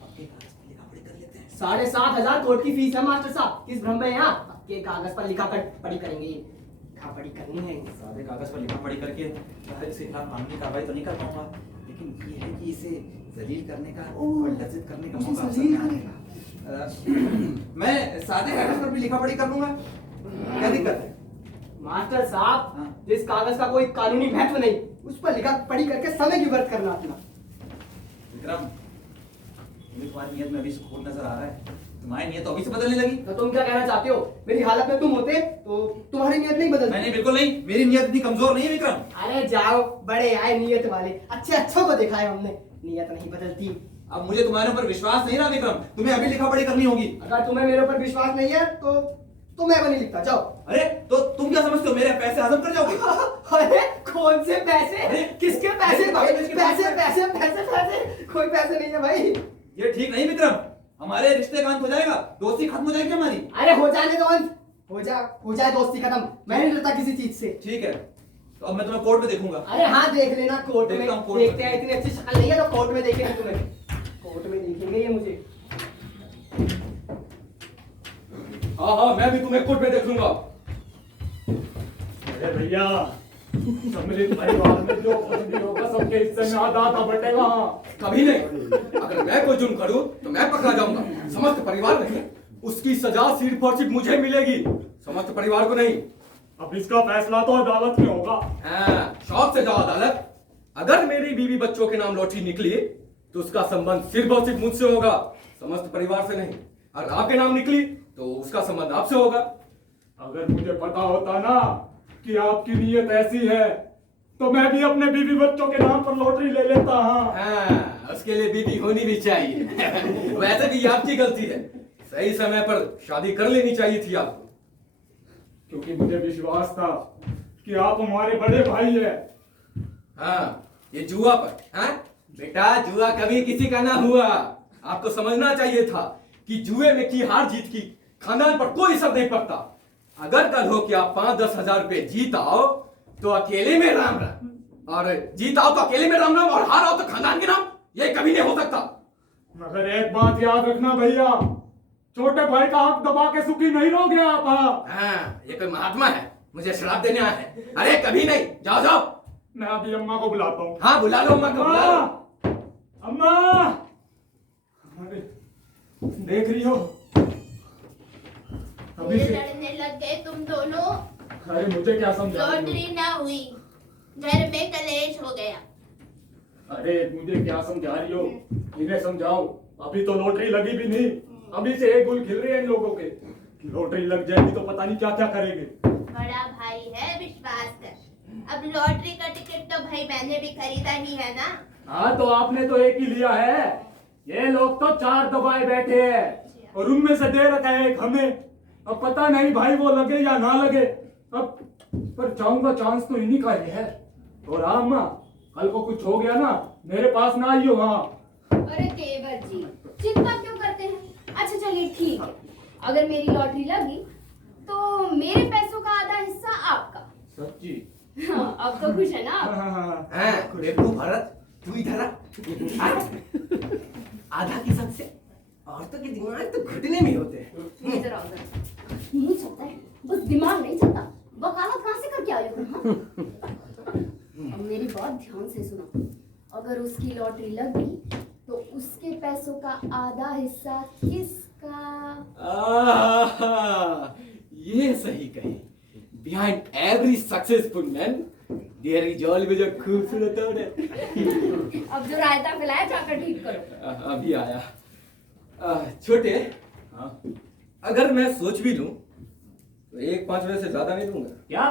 आपके कागज पर लिखा पढ़ी कर लेते हैं। 7,500 कोट की फीस है मास्टर साहब, किस भ्रम में यहाँ के कागज पर लिखा पढ़ी करेंगे, लिखा पढ़ी करनी है। सादे कागज पर लिखा पढ़ी करके इसके खिलाफ कानूनी कार्रवाई तो नहीं कर पाऊंगा, लेकिन ये है कि इसे जलील करने का और लज्जित करने का मौका अवसर में आएगा। मैं सादे कागज पर भी लिखा पढ़ी कर लूंगा, क्या दिक्कत है? मास्टर साहब, हाँ। जिस कागज का कोई कानूनी महत्व नहीं, उस पर लिखा पढ़ी करके समय की व्यर्थ करना अपना। विक्रम, मुझे तुम्हारी नियत में अभी सुकून नजर आ रहा है। तुम्हारी नियत तो अभी से बदलने लगी। तो तुम क्या कहना चाहते हो? मेरी हालत में तुम होते तो तुम्हारी नियत नहीं बदलती। नहीं बिल्कुल नहीं, मेरी नियत इतनी कमजोर नहीं है विक्रम। अरे जाओ, बड़े आए नियत वाले, अच्छों को दिखाए हमने, नियत नहीं बदलती। अब मुझे तुम्हारे ऊपर विश्वास नहीं रहा विक्रम, तुम्हें अभी लिखा पढ़ी करनी होगी। अगर तुम्हें मेरे ऊपर विश्वास नहीं है तो मैं वो नहीं लिखता, जाओ। अरे तो तुम क्या समझते हो, मेरे पैसे हजम कर जाओगे? अरे कौन से पैसे? अरे, किसके पैसे भाई? किसके पैसे कोई पैसे नहीं है भाई। ये ठीक नहीं विक्रम, हमारे रिश्ते का अंत हो जाएगा, दोस्ती खत्म हो जाएगी हमारी। अरे हो जाने दो अंत, हो जाए दोस्ती खत्म। मैं नहीं डरता किसी चीज से। ठीक है, तो अब मैं तुम्हें कोर्ट में देखूंगा। अरे हाँ देख लेना कोर्ट में। देखता हूँ कोर्ट में। देखते हैं, इतनी अच्छी शक्ल नहीं है तो कोर्ट में देखेंगे तुम्हें। कोर्ट में देखेंगे ये मुझे। हाँ, मैं भी तुम्हें कोर्ट में देख लूंगा। अरे भैया, सम्मिलित परिवार में जो कुछ भी होगा सबके हिस्से में आधा आधा बटेगा। कभी नहीं। अगर मैं कोई जुर्म करूं तो मैं पकड़ा जाऊंगा, समस्त परिवार नहीं। उसकी सजा सिर्फ और सिर्फ मुझे मिलेगी, समस्त परिवार को नहीं। अब इसका फैसला तो अदालत में होगा। हाँ, शौक से जाओ अदालत। अगर मेरी बीवी बच्चों के नाम लॉटरी निकली तो उसका संबंध सिर्फ और सिर्फ मुझसे होगा, समस्त परिवार से नहीं। अगर आपके नाम निकली तो उसका संबंध आपसे होगा। अगर मुझे पता होता ना कि आपकी नीयत ऐसी है तो मैं भी अपने बीवी बच्चों के नाम पर लॉटरी ले लेता। हाँ, उसके लिए बीवी होनी भी चाहिए। वैसे भी ये आपकी गलती है, सही समय पर शादी कर लेनी चाहिए थी आपको। क्योंकि मुझे विश्वास था कि आप हमारे बड़े भाई हैं। हाँ, ये जुआ पर। हाँ बेटा, जुआ कभी किसी का ना हुआ। आपको समझना चाहिए था कि जुए में की हार जीत की खानदान पर कोई असर नहीं पड़ता। अगर कल हो कि आप 5-10 हजार रुपए जीत आओ तो अकेले में राम राम, और जीत आओ तो अकेले में राम राम, और हार आओ तो खानदान के नाम। ये कभी नहीं हो सकता। मगर एक बात याद रखना भैया, छोटे भाई का हक दबा के सुखी नहीं रहोगे आप। हाँ, ये कोई महात्मा है मुझे शराब देने आया है? अरे कभी नहीं। जाओ जाओ। मैं अभी अम्मा को बुलाता हूँ। हाँ बुला लो अम्मा को, बुला लो। अम्मा, अरे देख रही हो अभी ये से। लड़ने लग गए तुम दोनों। अरे मुझे क्या समझा रही हो? लॉटरी ना हुई, घर में कलेश हो गया। अरे मुझे क्या समझा रही हो? इन्हें समझाओ। अभी तो लॉटरी लगी भी नहीं, अभी से एक गुल खिल रही है इन लोगों के। लॉटरी लग जाएगी तो पता नहीं क्या क्या करेंगे। बड़ा भाई है, विश्वास कर। अब लॉटरी का टिकट तो भाई मैंने भी खरीदा ही है ना। हाँ तो आपने तो एक ही लिया है, ये लोग तो 4 दबाए बैठे हैं और उनमें से दे रखा है एक हमें। अब पता नहीं भाई वो लगे या ना लगे। अब पर चाहूंगा चांस तो इन्हीं का ही है। और हाँ अम्मा, कल को कुछ हो गया ना मेरे पास ना आइयो। हाँ अरे देवर जी, चिंता क्यों करते हैं? अच्छा चलिए ठीक है, अगर मेरी लॉटरी लगी तो मेरे पैसों का आधा हिस्सा आपका। सच्ची? हाँ, अब तो खुश है ना आप? हाँ, बेवकूफ भरत, तू इधर आ। आधा की सबसे औरतों के दिमाग तो घुटने में होते हैं। इधर आओ जरा। मुंह चलता है, बस दिमाग नहीं चलता। वकालत कहाँ से करके आए हो? हाँ? अब मेरी बात ध्यान से सुनो। अगर उसकी लॉटरी लगी तो उसके पैसों का आधा हिस्सा किसका? ये सही कही। Behind every successful man there is always a खूबसूरत औरत। अब जो रायता पिलाया जाकर ठीक करो। अभी आया। छोटे, हाँ? अगर मैं सोच भी लूं तो 1/5 से ज्यादा नहीं दूंगा। क्या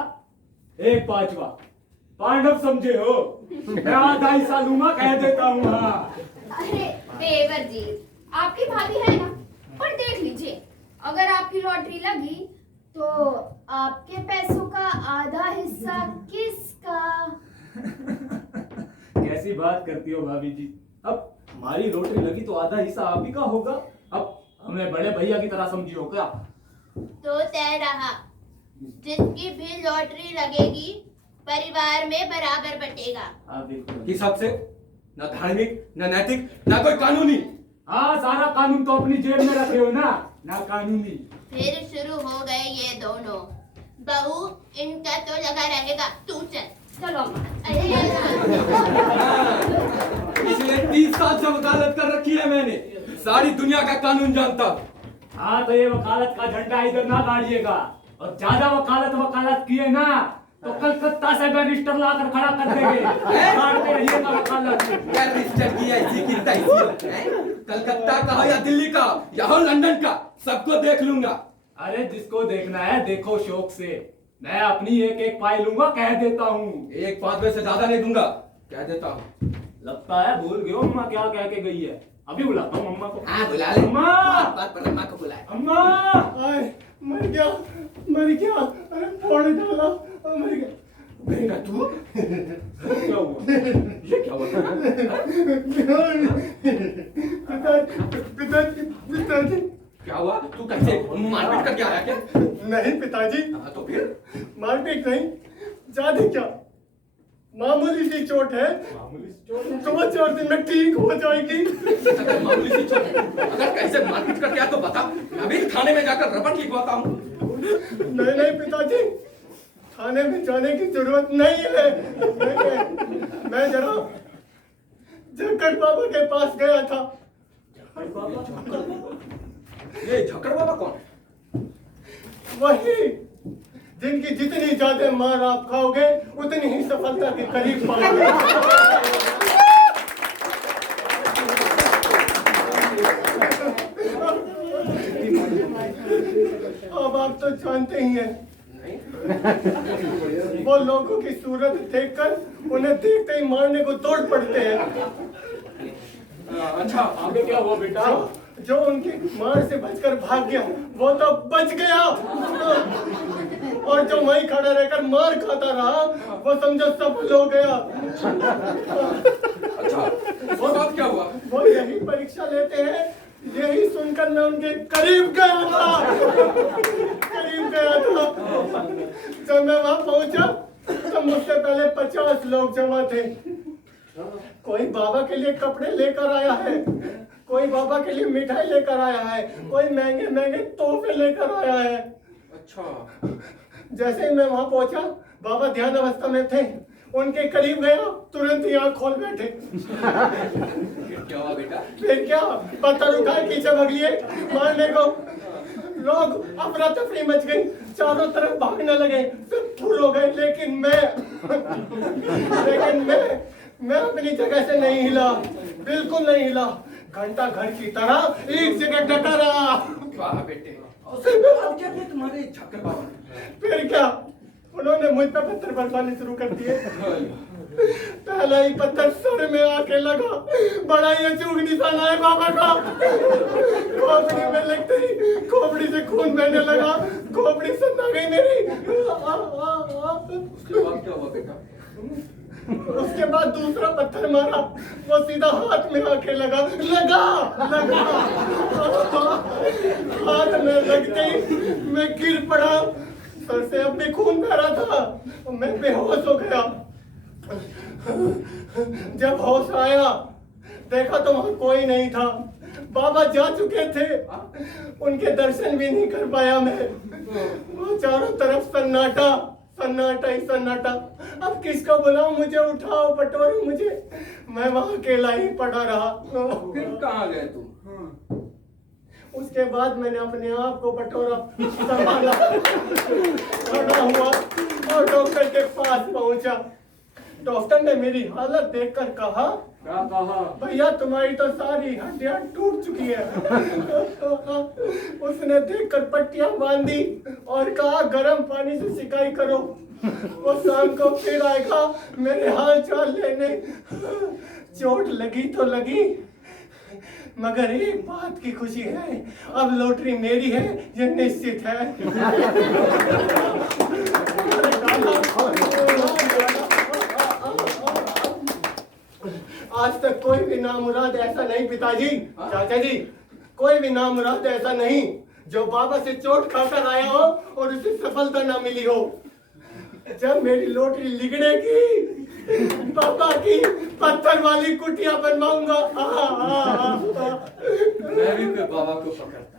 1/5? पांडव समझे हो? मैं आधा हिस्सा लूंगा, कह देता हूँ। हाँ अरे देवर जी, आपकी भाभी है ना, और देख लीजिए अगर आपकी लॉटरी लगी तो आपके पैसों का आधा हिस्सा किसका? कैसी बात करती हो भाभी जी? अब हमारी लॉटरी लगी तो आधा हिस्सा आप ही का होगा। अब हमें बड़े भैया की तरह समझियो क्या? तो तय रहा, जिसकी भी लॉटरी लगेगी परिवार में बराबर बटेगा। आप बिल्कुल। किस हद से? ना धार्मिक, ना नैतिक, ना कोई कानूनी। हाँ, सारा कानून तो अपनी जेब में रखे हो ना कानूनी। फिर शुरू हो गए ये दोनों। बहू, इनका तो लगा रहेगा, तू चल। चलो अम्मा। अरे इसलिए 30 साल से वकालत कर रखी है मैंने, सारी दुनिया का कानून जानता हूं। हाँ तो ये वकालत का झंडा इधर ना गाड़िएगा, और ज्यादा वकालत किए ना तो कलकत्ता से बैरिस्टर लाकर खड़ा कर देंगे। गाड़ते रहिएगा वकालत। क्या रजिस्टर किया इसी की तहसील है? कलकत्ता का हो या दिल्ली का या हो लंदन का, सबको देख लूंगा। अरे जिसको देखना है देखो शौक से। मैं अपनी एक पाई लूंगा, कह देता हूँ। 1/5 से ज्यादा नहीं दूंगा, कह देता हूँ। लगता है भूल गए अम्मा क्या कह के गई है। अभी बुलाता हूँ अम्मा को। हाँ बुला ले। अम्मा! बात पर अम्मा को बुलाए। अम्मा! आए, मर गया। अरे फोड़ डाला, मर गया। बेटा तू क्या हुआ? ये क्या हुआ? पिताजी क्या हुआ? तू कैसे मारपीट करके आया क्या? नहीं पिताजी। हाँ, तो फिर मारपीट नहीं, ज्यादा क्या, मामूली सी चोट है, मामूली सी चोट है। 2-4 दिन में ठीक हो जाएगी। अगर मामूली सी चोट है, अगर कैसे मारपीट कर क्या तो बता, मैं अभी थाने में जाकर रपट लिखवाता हूँ। नहीं नहीं पिताजी, थाने में जाने की जरूरत नहीं है। नहीं है। मैं जरा झक्कड़ बाबा के पास गया था। ये झक्कड़ बाबा कौन है? वही जिनकी जितनी ज्यादा मार आप खाओगे उतनी ही सफलता के करीब पाओगे। अब आप तो जानते ही हैं, वो लोगों की सूरत देखकर उन्हें देखते ही मारने को तोड़ पड़ते हैं। अच्छा, आगे क्या हुआ बेटा? जो उनकी मार से बचकर भाग गया वो तो बच गया, और जो वहीं खड़ा रहकर मार खाता रहा वो समझो सफल हो गया। अच्छा, वो बात क्या हुआ? वो यही परीक्षा लेते हैं, यही सुनकर मैं उनके करीब गया था। करीब गया था। जब मैं वहां पहुंचा तो मुझसे पहले 50 लोग जमा थे। कोई बाबा के लिए कपड़े लेकर आया है, कोई बाबा के लिए मिठाई लेकर आया है, कोई महंगे महंगे तोहफे लेकर आया है। अच्छा, जैसे ही मैं वहां पहुंचा, बाबा ध्यान अवस्था में थे। उनके करीब गया, तुरंत ही आंख खोल बैठे। फिर क्या हुआ बेटा? फिर क्या, पत्थर उठाए पीछे भग लिए मारने को। लोग अफरा तफरी मच गई, चारों तरफ भागने लगे, सब फूल हो गए। लेकिन मैं अपनी जगह से नहीं हिला, बिल्कुल नहीं हिला। घंटा घर की तरह एक जगह डटा रहा। वाह बेटे, उसके बाद क्या किया तुम्हारे झक्कड़ बाबा ने? फिर क्या, उन्होंने मुझ पर पत्थर बरसाने शुरू कर दिए। पहला ही पत्थर सर में आके लगा, बड़ा ही अचूक निशाना है बाबा का। खोपड़ी में लगते ही खोपड़ी से खून बहने लगा, खोपड़ी सन्ना गई मेरी। उसके बाद क्या हुआ बेटा? उसके बाद दूसरा पत्थर मारा, वो सीधा हाथ में आके लगा। हाथ में लगते ही मैं गिर पड़ा, सर से अब भी खून बह रहा था। मैं बेहोश हो गया। जब होश आया देखा तो वहां कोई नहीं था, बाबा जा चुके थे। उनके दर्शन भी नहीं कर पाया मैं। वो चारों तरफ सन्नाटा, सन्नाटा ही सन्नाटा। अब किसको बुलाऊं, मुझे उठाओ, पटोरो मुझे। मैं वहां अकेला ही पड़ा रहा। फिर कहाँ गए तुम? उसके बाद मैंने अपने आप को पटोरा, संभाला, खड़ा हुआ और डॉक्टर के पास पहुंचा। डॉक्टर ने मेरी हालत देखकर कहा, क्या कहा? भैया तुम्हारी तो सारी हड्डियां टूट चुकी है। उसने देखकर पट्टियां बांधी और कहा गर्म पानी से सिकाई करो, वो शाम को फिर आएगा मेरे हाल चाल लेने। चोट लगी तो लगी, मगर एक बात की खुशी है, अब लॉटरी मेरी है, ये निश्चित है। आज तक कोई भी नामुराद ऐसा नहीं पिताजी, चाचा जी, कोई भी नामुराद ऐसा नहीं जो बाबा से चोट खाकर आया हो और उसे सफलता ना मिली हो। जब मेरी लॉटरी लिगड़ेगी, पापा की पत्थर वाली कुटिया बनवाऊंगा। मैं भी फिर बाबा को पकड़ता।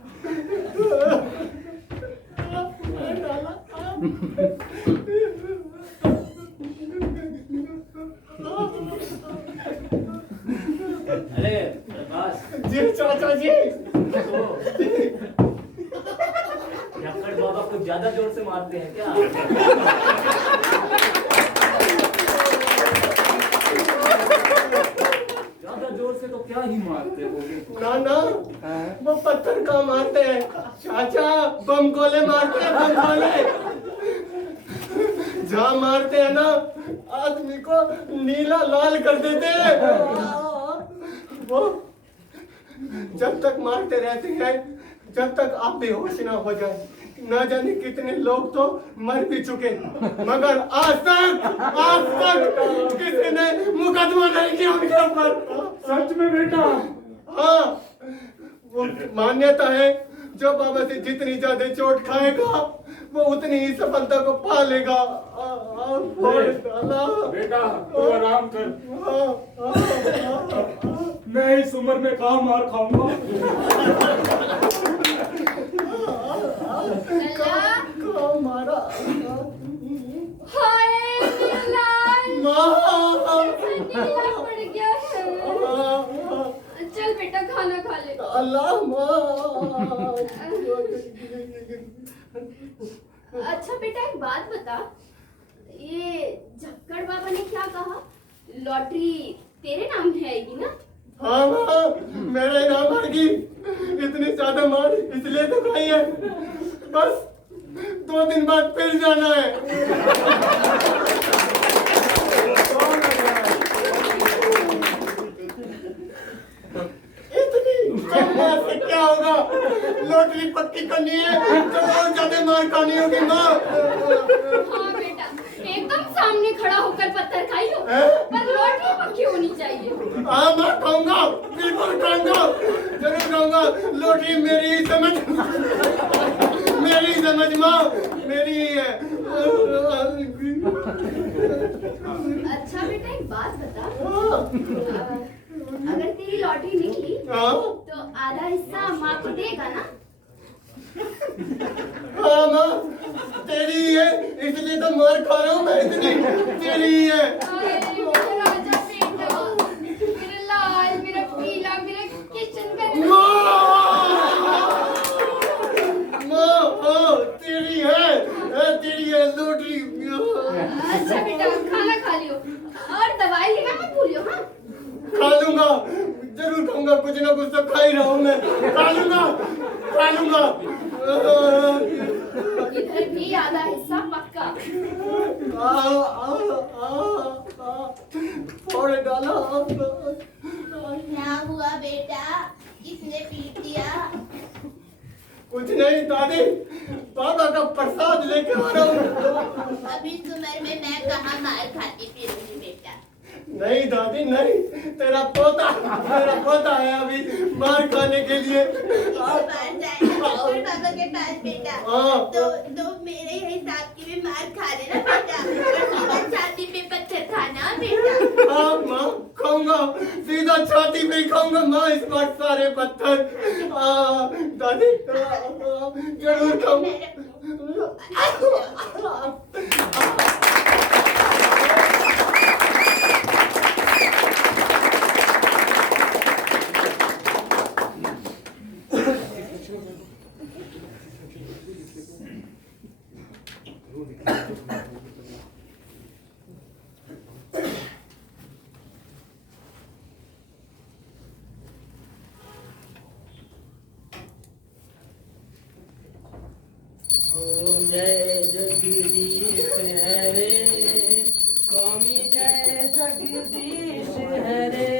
अरे प्रकाश, जी चाचा जी। झक्कड़ बाबा को ज्यादा जोर से मारते हैं क्या? ज्यादा जोर से तो क्या ही मारते होगे? ना ना, वो पत्थर का मारते हैं चाचा, बम गोले मारते हैं, बम गोले। जहाँ मारते हैं ना, आदमी को नीला लाल कर देते हैं। वो जब तक मारते रहते हैं, जब तक आप बेहोश ना हो जाए। ना जाने कितने लोग तो मर भी चुके, मगर आज तक किसी ने मुकदमा नहीं किया उनके ऊपर। सच में बेटा? हाँ, वो मान्यता है जो बाबा से जितनी ज्यादा चोट खाएगा वो उतनी ही सफलता को पा लेगा। बेटा तू आराम कर, मैं इस उम्र में कहाँ मार खाऊंगा। मारा हाय मेरा लाल नीला पड़ गया है। चल बेटा खाना खा ले। अल्लाह अच्छा बेटा एक बात बता, ये झक्कड़ बाबा ने क्या कहा, लॉटरी तेरे नाम में आएगी ना? हाँ माँ, मेरे नाम आएगी। इतनी ज्यादा मार इसलिए तो खाई है, बस 2 दिन बाद फिर जाना है। इतनी कम मार से क्या होगा? लॉटरी पक्की करनी है तो और ज्यादा मार खानी होगी माँ। हाँ बेटा, एकदम सामने खड़ा होकर पत्थर खाई लो, पर लॉटरी पक्की होनी चाहिए। हाँ मैं खाऊंगा, बिल्कुल खाऊंगा, जरूर खाऊंगा। लॉटरी मेरी ही समझ, मेरी ही समझ माँ, मेरी ही है। अच्छा बेटा एक बात बता, अगर तेरी लॉटरी निकली तो आधा हिस्सा माँ को देगा ना? हाँ माँ, तेरी ही है, इसलिए तो मार खा रहा हूँ मैं इतनी, तेरी ही है। मेरा राजा बेटा, मेरा लाल, मेरा पीला, मेरा किचन का माँ, तेरी है, तेरी है लॉटरी। अच्छा बेटा खाना खा लियो और दवाई लेना मत भूलियो। हाँ खा लूंगा, जरूर खाऊंगा, कुछ ना कुछ तो खा ही रहा हूँ मैं। खा लूंगा, खा लूंगा। इधर भी आधा हिस्सा पक्का। फोड़ डाला। क्या हुआ बेटा, किसने पीट दिया? कुछ नहीं दादी, बाबा का प्रसाद लेके आ रहा हूँ। अभी इस उम्र में मैं कहाँ मार खाती फिरूंगी बेटा। नहीं दादी नहीं, तेरा पोता है अभी मार खाने के लिए। बाहर जाएगा और बाबा के पास बेटा, तो मेरे हिसाब की भी मार खा लेना बेटा, और सीधा छाती पे पत्थर खाना बेटा। हाँ माँ खाऊंगा, सीधा छाती पे खाऊंगा माँ इस बार सारे पत्थर। दादी जरूर खाऊंगा। जय जगदीश हरे, स्वामी जय जगदीश हरे,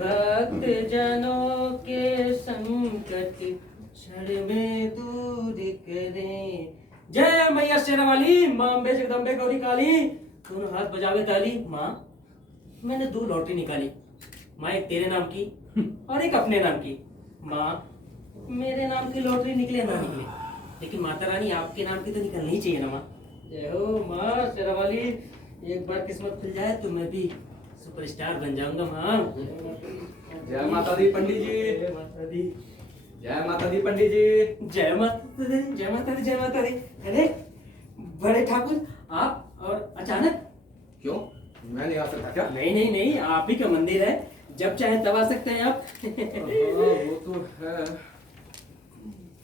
भक्त जनों के संकट क्षण में दूर करें। जय मैया शेरा वाली, मां अम्बे जगदम्बे गौरी काली, दोनों हाथ बजावे ताली। माँ मैंने 2 लॉटरी निकाली माँ, एक तेरे नाम की और एक अपने नाम की। माँ मेरे नाम की लॉटरी निकले ना निकले, लेकिन माता रानी आपके नाम की तो निकलनी ही चाहिए ना माँ। जय हो माँ शेरा वाली, एक बार किस्मत खुल जाए तो मैं भी सुपरस्टार बन जाऊंगा माँ। जय माता दी पंडित जी। जय माता दी, जय माता दी पंडित जी। जय माता दी, जय माता दी, जय माता दी। अरे बड़े ठाकुर आप, और अचानक? क्यों, मैं नहीं आ सकता क्या? नहीं नहीं नहीं, आप ही का मंदिर है, जब चाहे तब आ सकते हैं आप। वो तो है।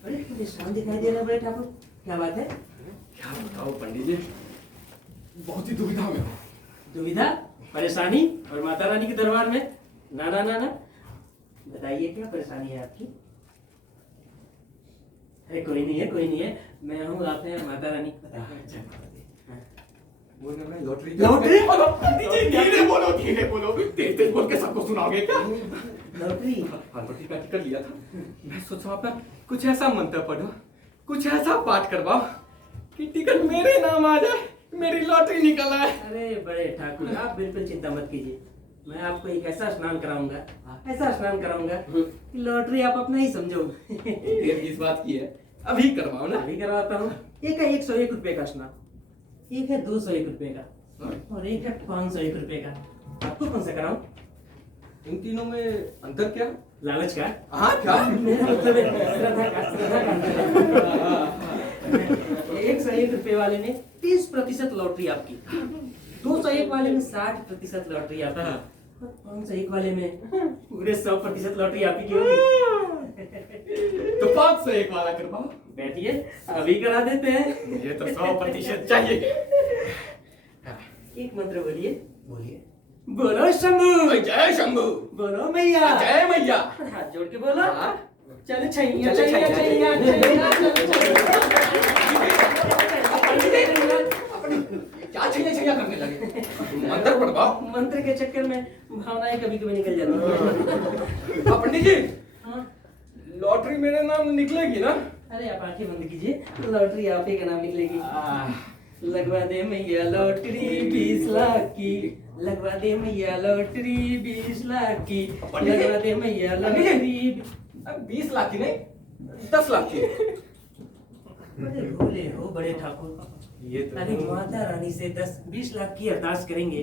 अरे परेशान दिखाई दे रहा है बड़े ठाकुर, क्या बात है? क्या बताओ पंडित जी, बहुत ही दुविधा में हूँ। दुविधा, परेशानी और माता रानी के दरबार में? ना ना ना ना, बताइए क्या परेशानी है आपकी? अरे कोई नहीं है, कोई नहीं है, मैं हूँ, आप हैं माता रानी। लॉटरी लॉटरी धीरे बोलो, धीरे बोलो, तेज तेज बोल के सबको सुनाओगे क्या? लॉटरी? लॉटरी का टिकट लिया था, मैं सोचा आपका कुछ ऐसा मंत्र पढ़ो, कुछ ऐसा पाठ करवाओ कि टिकट मेरे नाम आ जाए, मेरी लॉटरी निकल आए। अरे बड़े ठाकुर आप बिल्कुल चिंता मत कीजिए, मैं आपको एक ऐसा स्नान कराऊंगा, ऐसा स्नान कराऊंगा कि लॉटरी आप अपना ही समझो। देर किस बात की है, अभी करवाओ ना। अभी करवाता हूँ। एक है 101 रुपए का स्नान, एक है 201 रुपए का, और एक है 501 रुपए का। आपको कौन सा कराऊं? इन तीनों में अंतर क्या? लालच का? हाँ क्या? मेरा मतलब है श्रद्धा का अंतर है। 101 रुपए वाले में 30% लॉटरी आपकी, 201 वाले में 60% लॉटरी आपकी, और 501 वाले में पूरे 100% लॉटरी आपकी की होगी। तो 501 वाला करवाओ। बैठिए, अभी करा देते हैं। मुझे तो 100% चाहिए। एक मंत्र बोलिए। बोलिए। बोलो शंभू, जय शंभु। बोलो मैया, जय मैया। हाथ जोड़ के बोलो। हाँ। चल छैया चल छैया छैया, छैया क्या छैया करने लगे? मंत्र पढ़वाओ। मंत्र के चक्कर में भावनाएं कभी कभी निकल जाती हैं। पंडित जी, हाँ? लॉटरी मेरे नाम निकलेगी ना? अरे आप आंखें बंद कीजिए, लॉटरी आप ही का नाम निकलेगी। लगवा दे मैया लॉटरी 20 लाख की, लगवा दे मैया लॉटरी 20 लाख की, लगवा दे मैया लॉटरी। 20 लाख की नहीं, 10 लाख की। बड़े भोले हो बड़े ठाकुर। ये तो अरे माता रानी से 10-20 लाख की अरदास करेंगे,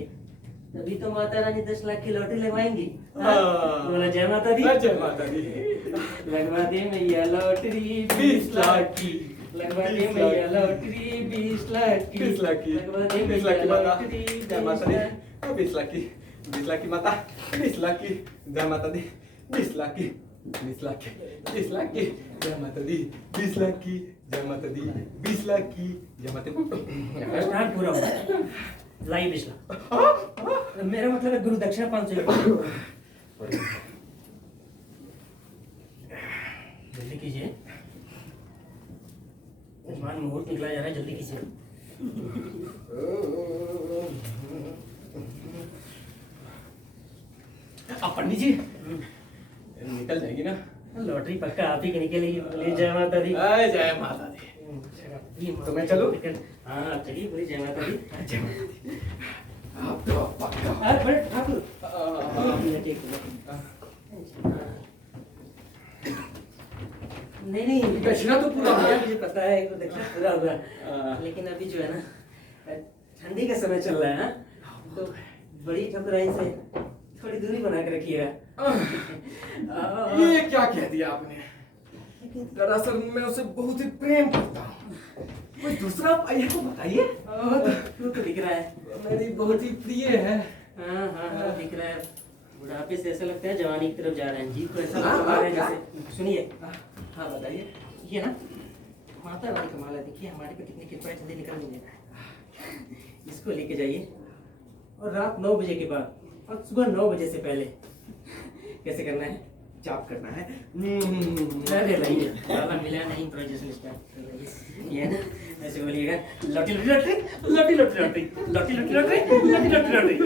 तभी तो माता रानी 10 लाख की लॉटरी लगवाएंगी। बोला जय माता दी। जय माता दी। लगवा दे मैया लॉटरी 20 लाख की, लगवा दे मैया लॉटरी 20 लाख की, 20 लाख की, लगवा दे 20 लाख की मैया माता। लॉटरी जय माता दी। 20 लाख की, 20 लाख की माता। 20 लाख की, जय माता दी। 20 लाख की, 20 लाख की, 20 लाख की, जय माता दी। 20 लाख की, जय माता दी। 20 लाख की, जय माता दी। स्टार्ट पूरा हुआ, लाई 20 लाख। मेरा मतलब है गुरु दक्षिणा 500 जल्दी कीजिए, यजमान मुहूर्त निकला जा रहा है, जल्दी कीजिए। पंडित जी, निकल जाएगी ना? लॉटरी पक्का आप ही की निकलेगी। बोलिए जय माता दी। जय माता दी। तो मैं चलूं? हाँ चलिए, बोलिए जय माता दी। जय माता दी। आप तो पक्का। अरे बड़े ठाकुर, नहीं नहीं दक्षिणा तो पूरा हो गया। मुझे पता है कि दक्षिणा पूरा हुआ, लेकिन अभी जो है ना ठंडी का समय चल रहा है, तो बड़ी ठकुराइन से थोड़ी दूरी बना के रखिएगा। ये क्या कह दिया आपने? दरअसल मैं उसे बहुत ही प्रेम करता हूँ। कोई दूसरा ये तो बताइए। तू तो दिख रहा है। मेरी बहुत ही प्रिय है। हाँ हाँ हाँ दिख रहा है। बुढ़ापे से ऐसा लगता है जवानी की तरफ जा रहे हैं। जी तो ऐसा हाँ, लग रहा है हाँ, जैसे। सुनिए, हाँ बताइए। ये ना माता रानी का माला, देखिए हमारे पे कितनी कृपा है, जल्दी निकल नहीं देना है। इसको लेके जाइए और रात 9 बजे के बाद और सुबह 9 बजे से पहले कैसे करना है? जाप करना है। अरे नहीं, ज़्यादा मिला नहीं इंप्रोवाइजेशन स्टार्ट। ये ना ऐसे बोलिएगा, lottery lottery lottery lottery lottery lottery lottery lottery lottery lottery lottery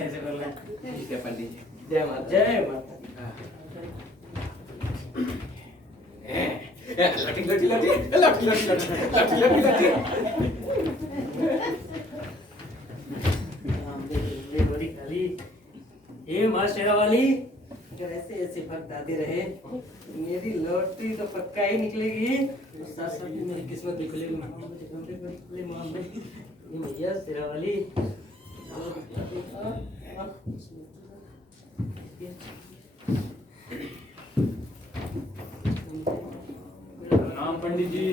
ऐसे बोलना है। ठीक है पंडित जी। जय माता। जय माता। लटी लटी लटी लटी लटी लटी लटी लटी लटी। ये माँ शेरा वाली, अगर ऐसे ऐसे भक्त आते रहे मेरी लॉटरी तो पक्का ही निकलेगी, साथ साथ में मेरी किस्मत भी खुलेगी। भैया शेरा वाली, प्रणाम पंडित जी।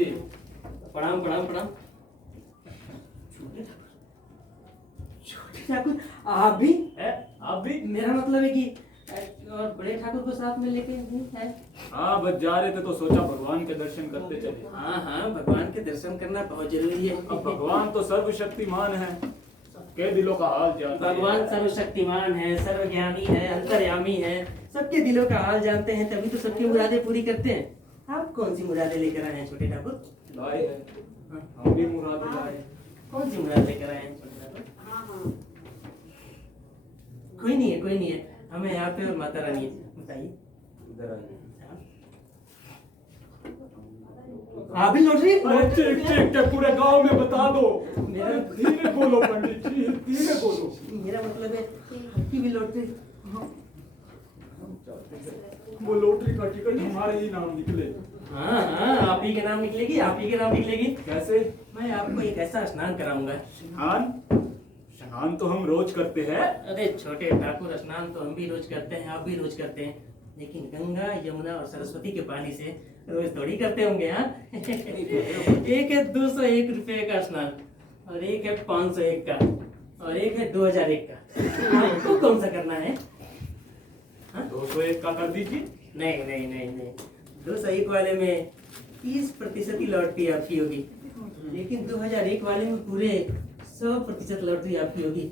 प्रणाम प्रणाम प्रणाम। छोटे ठाकुर आप भी? आप भी? मेरा मतलब है कि और बड़े ठाकुर को साथ में लेके है। हाँ बस जा रहे थे तो सोचा भगवान के दर्शन करते चले। हाँ हाँ भगवान के दर्शन करना बहुत जरूरी है। अब भगवान तो सर्वशक्तिमान है, सबके दिलों का हाल जानते हैं। भगवान सर्वशक्तिमान है, सर्वज्ञानी है, अंतर्यामी है, सबके दिलों का हाल जानते हैं, तभी तो सबकी मुरादें पूरी करते हैं। आप कौन सी मुरादें लेकर आए हैं छोटे ठाकुर? लाए हैं। हम भी मुरादें लाए। कौन सी मुराद लेकर आए हैं छोटे ठाकुर? कोई नहीं है, कोई नहीं है, हमें यहाँ पे और माता रानी है। बताइए। आप भी लॉटरी अरे चेक चेक के पूरे गांव में बता दो। मेरा- अरे धीरे बोलो पंडित जी, धीरे बोलो। मेरा मतलब है आपकी भी लॉटरी। वो लॉटरी का टिकट हमारे ही नाम निकले। हाँ हाँ, आप ही के नाम निकलेगी, आप ही के नाम निकलेगी। कैसे? मैं आपको एक ऐसा स्नान कराऊंगा। स्नान? स्नान तो हम रोज करते हैं। अरे छोटे ठाकुर, स्नान तो हम भी रोज करते हैं, आप भी रोज करते हैं, लेकिन गंगा यमुना और सरस्वती के पानी से रोज थोड़ी करते होंगे। हाँ एक है 201 रुपए का स्नान, और एक है 501 का, और एक है 2001 का। आपको कौन सा करना है? 201 का कर दीजिए। नहीं नहीं नहीं नहीं, 201 वाले में 30% ही लॉटरी आपकी होगी, लेकिन 2001 वाले में पूरे 100% लॉटरी आपकी होगी।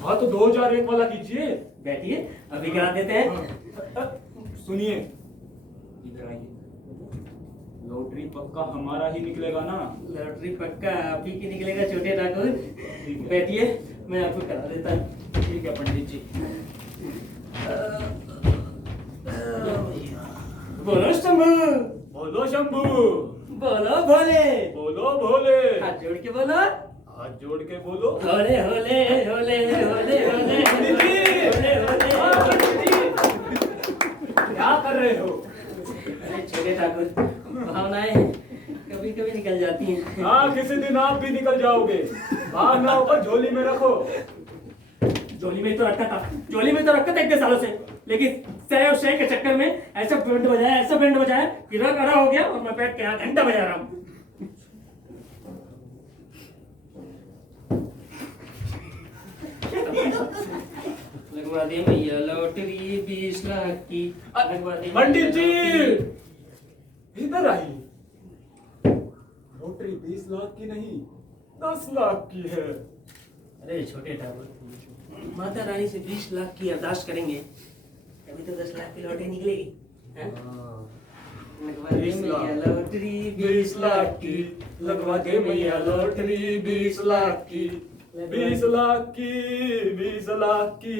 हाँ तो 2001 वाला कीजिए। बैठिए, अभी करा देते हैं। सुनिए, इधर आइए। लॉटरी पक्का हमारा ही निकलेगा ना? लॉटरी पक्का आप ही की निकलेगा छोटे ठाकुर। ठीक है। बैठिए, मैं आपको करा देता हूँ। ठीक है पंडित जी। बोलो शंभू, बोलो शंभू, बोलो भोले, बोलो भोले, हाथ जोड़ के बोलो, हाथ जोड़ के बोलो। होले होले होले होले होले होले होले। क्या कर रहे हो? अरे छोटे ठाकुर, भावनाएं कभी कभी निकल जाती हैं। हाँ, किसी दिन आप भी निकल जाओगे। भावनाओं को झोली में रखो। झोली में तो रखा था, झोली में तो रखा था इतने सालों से, लेकिन सह और शय के चक्कर में ऐसा बैंड बजाया, ऐसा बैंड बजाया कि रंग हरा हो गया, और मैं बैठ के यहाँ घंटा बजा रहा हूँ। लगवा दे भैया लॉटरी 20 लाख की, लगवा दे पंडित जी, इधर आइए। लॉटरी 20 लाख की नहीं, 10 लाख की है। अरे छोटे ठाकुर, माता रानी से 20 लाख की अरदास करेंगे, तभी तो 10 लाख की लॉटरी निकलेगी। हैं? लगवा दे 20 लाख। भैया लॉटरी 20 लाख की, लगवा दे मैया लॉटरी 20 लाख की, 20 लाख की, 20 लाख की,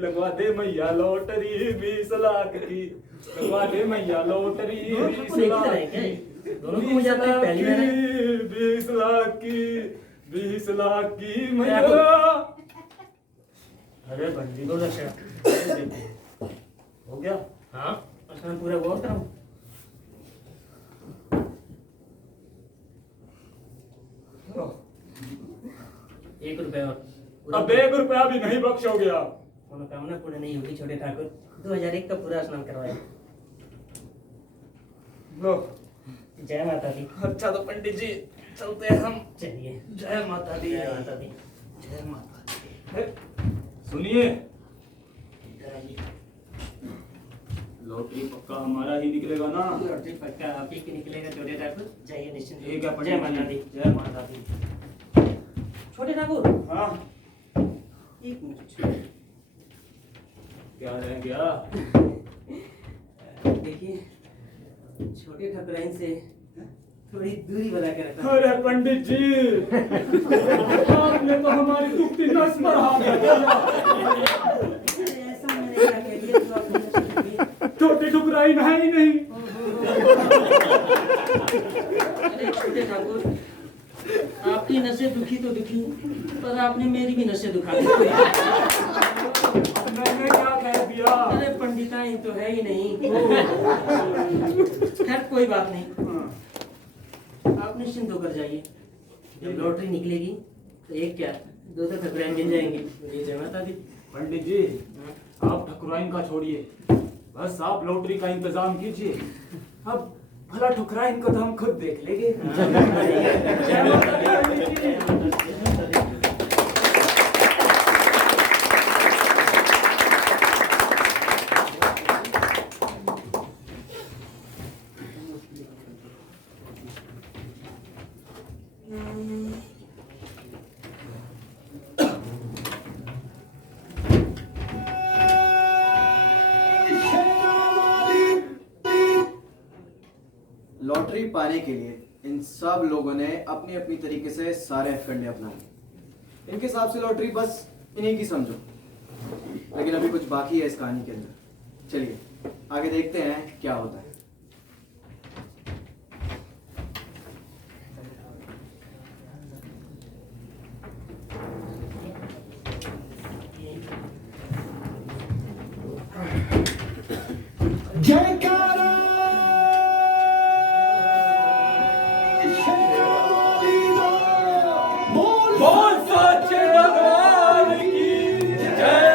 लगवा दे मैया लॉटरी 20 लाख की, लगवा दे मैया लॉटरी 20 लाख की, दोनों को मुझे आता है, पहली बार है। 20 लाख की, 20 लाख की मैया। अरे बंदी को दशा हो गया? हाँ, असलन पूरा गौर कराऊं। एक रुपया और। अब 1 रुपया भी नहीं बख्शोगे आप। मनोकामना पूरी नहीं होगी छोटे ठाकुर। 2001 का पूरा स्नान करवाया। लो। जय माता दी। अच्छा तो पंडित जी चलते हैं हम। चलिए, जय माता दी। जय माता दी। जय माता दी। सुनिए, इधर आइए। लॉटरी पक्का हमारा ही निकलेगा ना? लॉटरी पक्का आप ही की निकलेगा छोटे ठाकुर। जाइए निश्चिंत। ठीक है जय पंडित माता जी। दी। जय माता दी। छोटे ठाकुर, हाँ, एक मिनट। क्या रह गया? देखिए, छोटे ठाकुराइन से थोड़ी दूरी बना के रखा। अरे पंडित जी, आपने तो हमारी दुखती नस पर हाथ रखा। ऐसा मैंने क्या कह दिया जो आपने नशे किए? छोटी ठुकराई है ही नहीं। अरे छोटे ठाकुर, आपकी नसें दुखी तो दुखी, पर आपने मेरी भी नसें दुखा दी। मैंने क्या कह दिया? अरे पंडिताई तो है ही नहीं। खैर कोई बात नहीं, आप निश्चिंत होकर जाइए। जब लॉटरी निकलेगी तो एक क्या 2 ठकुराइन मिल जाएंगे। ये जय माता दी। पंडित जी, आप ठकुराइन का छोड़िए, बस आप लॉटरी का इंतजाम कीजिए। अब भला ठुकराइन को तो हम खुद देख लेंगे। जय माता दी। लॉटरी पाने के लिए इन सब लोगों ने अपनी अपनी तरीके से सारे हथकंडे अपनाए। इनके हिसाब से लॉटरी बस इन्हीं की समझो, लेकिन अभी कुछ बाकी है इस कहानी के अंदर। चलिए आगे देखते हैं क्या होता है। जयकारा बोल सच्चे दरबार की जय।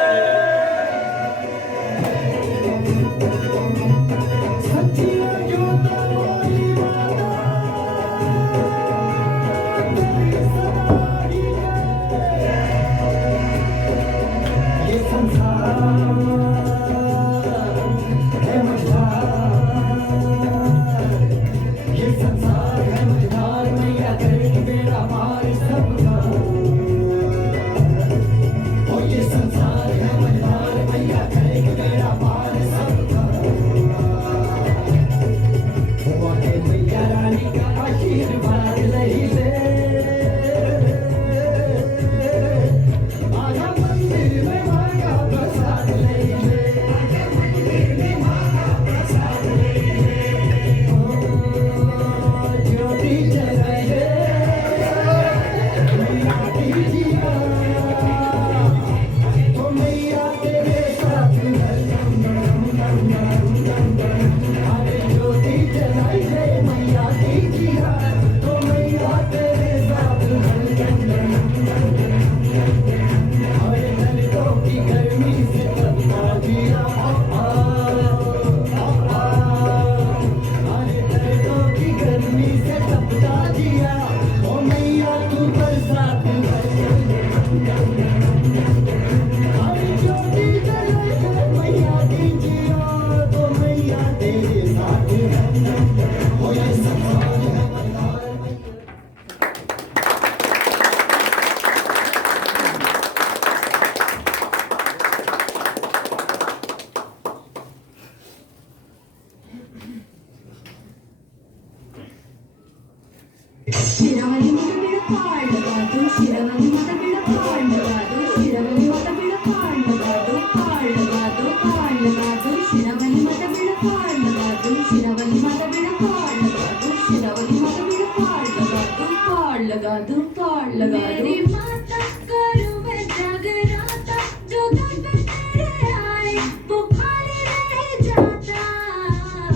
शिरावली माता पीड़ा पार लगा दो, शिरावली माता पीड़ा पार लगा दो, शिरावली माता पीड़ा पार लगा दो, पार लगा दो, पार लगा दो, शिरावली माता पीड़ा पार लगा दो, शिरावली माता पीड़ा पार लगा दो, शिरावली माता पीड़ा पार लगा दो, पार लगा दो, पार लगा दो। मेरी माता करो मैं जागराता, जो दर पे तेरे आए वो खाली रह जाता।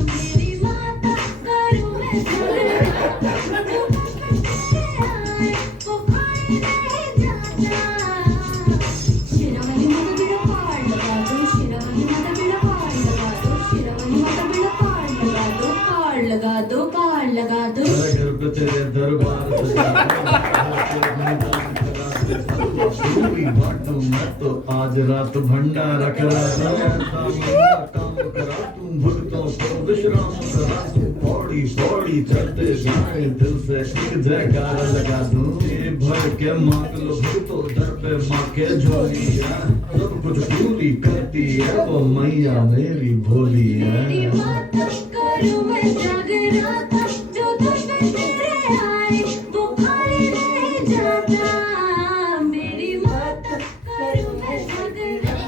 मेरी माता करो मैं जागराता, जो शिरावली माता पीड़ा पार लगा दो, शिरावली माता पीड़ा पार लगा दो, शिरावली माता पीड़ा पार लगा दो, पार लगा दो, पार लगा दो। तेरे दरबार बाटू मैं तो आज रात भंडारा करा काम करा तुम भक्तों को विश्राम करा तू पौड़ी पौड़ी चढ़ते जाए दिल से एक जयकारा लगा दूं ये भर के मांग लो भक्तों दर पे माँ के झोली है सब कुछ पूरी करती है वो मैया मेरी भोली है। मेरी माता करो मैं जागराता, जो दर पे तेरे आए वो खाली रह जाता। मेरी माता करो मैं जागराता।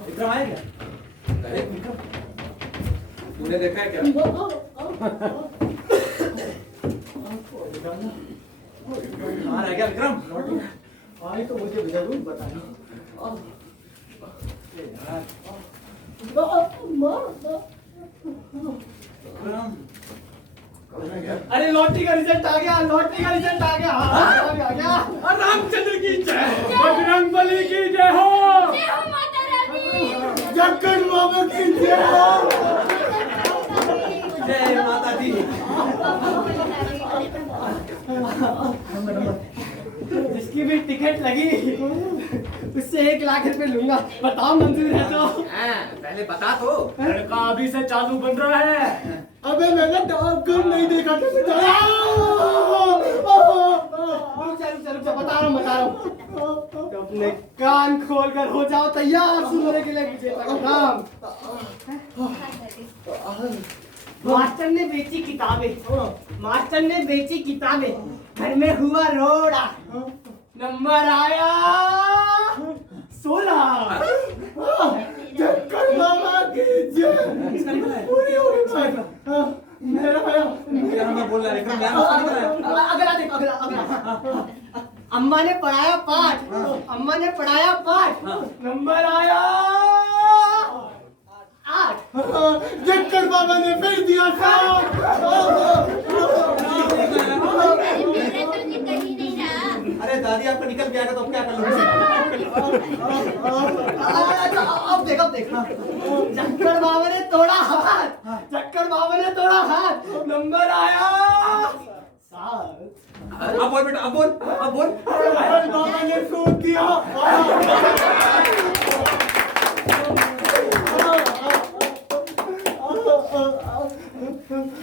विक्रम आया क्या? अरे विक्रम, तूने देखा है क्या? कहाँ रह गया विक्रम? आए तो मुझे जरूर बताना। विक्रम, अरे लॉटरी का रिजल्ट आ गया, लॉटरी का रिजल्ट आ गया, हाँ, आ गया। और रामचंद्र की जय, बजरंग बली की जय हो। जय हो माता रानी। जक्कन बाबा की जय हो। जय माता दी। जिसकी भी टिकट लगी उससे 1 लाख रुपए लूंगा। बताओ मंजूर है तो? पहले बता तो। लड़का अभी से चालू बन रहा है। अबे मैंने डाकघर नहीं देखा था। रुक जा, बता रहा हूँ। तो अपने कान खोल कर हो जाओ तैयार सुनने के लिए मुझे राम। मास्टर ने बेची किताबें, मास्टर ने बेची किताबें, घर में हुआ रोड़ा, नंबर आया 16। जक्कन बाबा की जय। पूरी हो गई। मेरा आया। क्या मैं बोल रहा है विक्रम? यार उसका निकला है। अगला देखो, अगला। अम्मा ने पढ़ाया पाठ, अम्मा ने पढ़ाया पाठ, नंबर आया 8। जक्कन बाबा ने फिर दिया 7। मेरे तो निकल ही नहीं रहा। अरे दादी आपका निकल गया तो अब क्या कर लोगे? अब देखो। जक्कन बाबा ने तोड़ा हाथ, जक्कन बाबा ने तोड़ा हाथ, नंबर आया 7। अब बोल बेटा, अब बोल। जक्कन बाबा ने सूद दिया।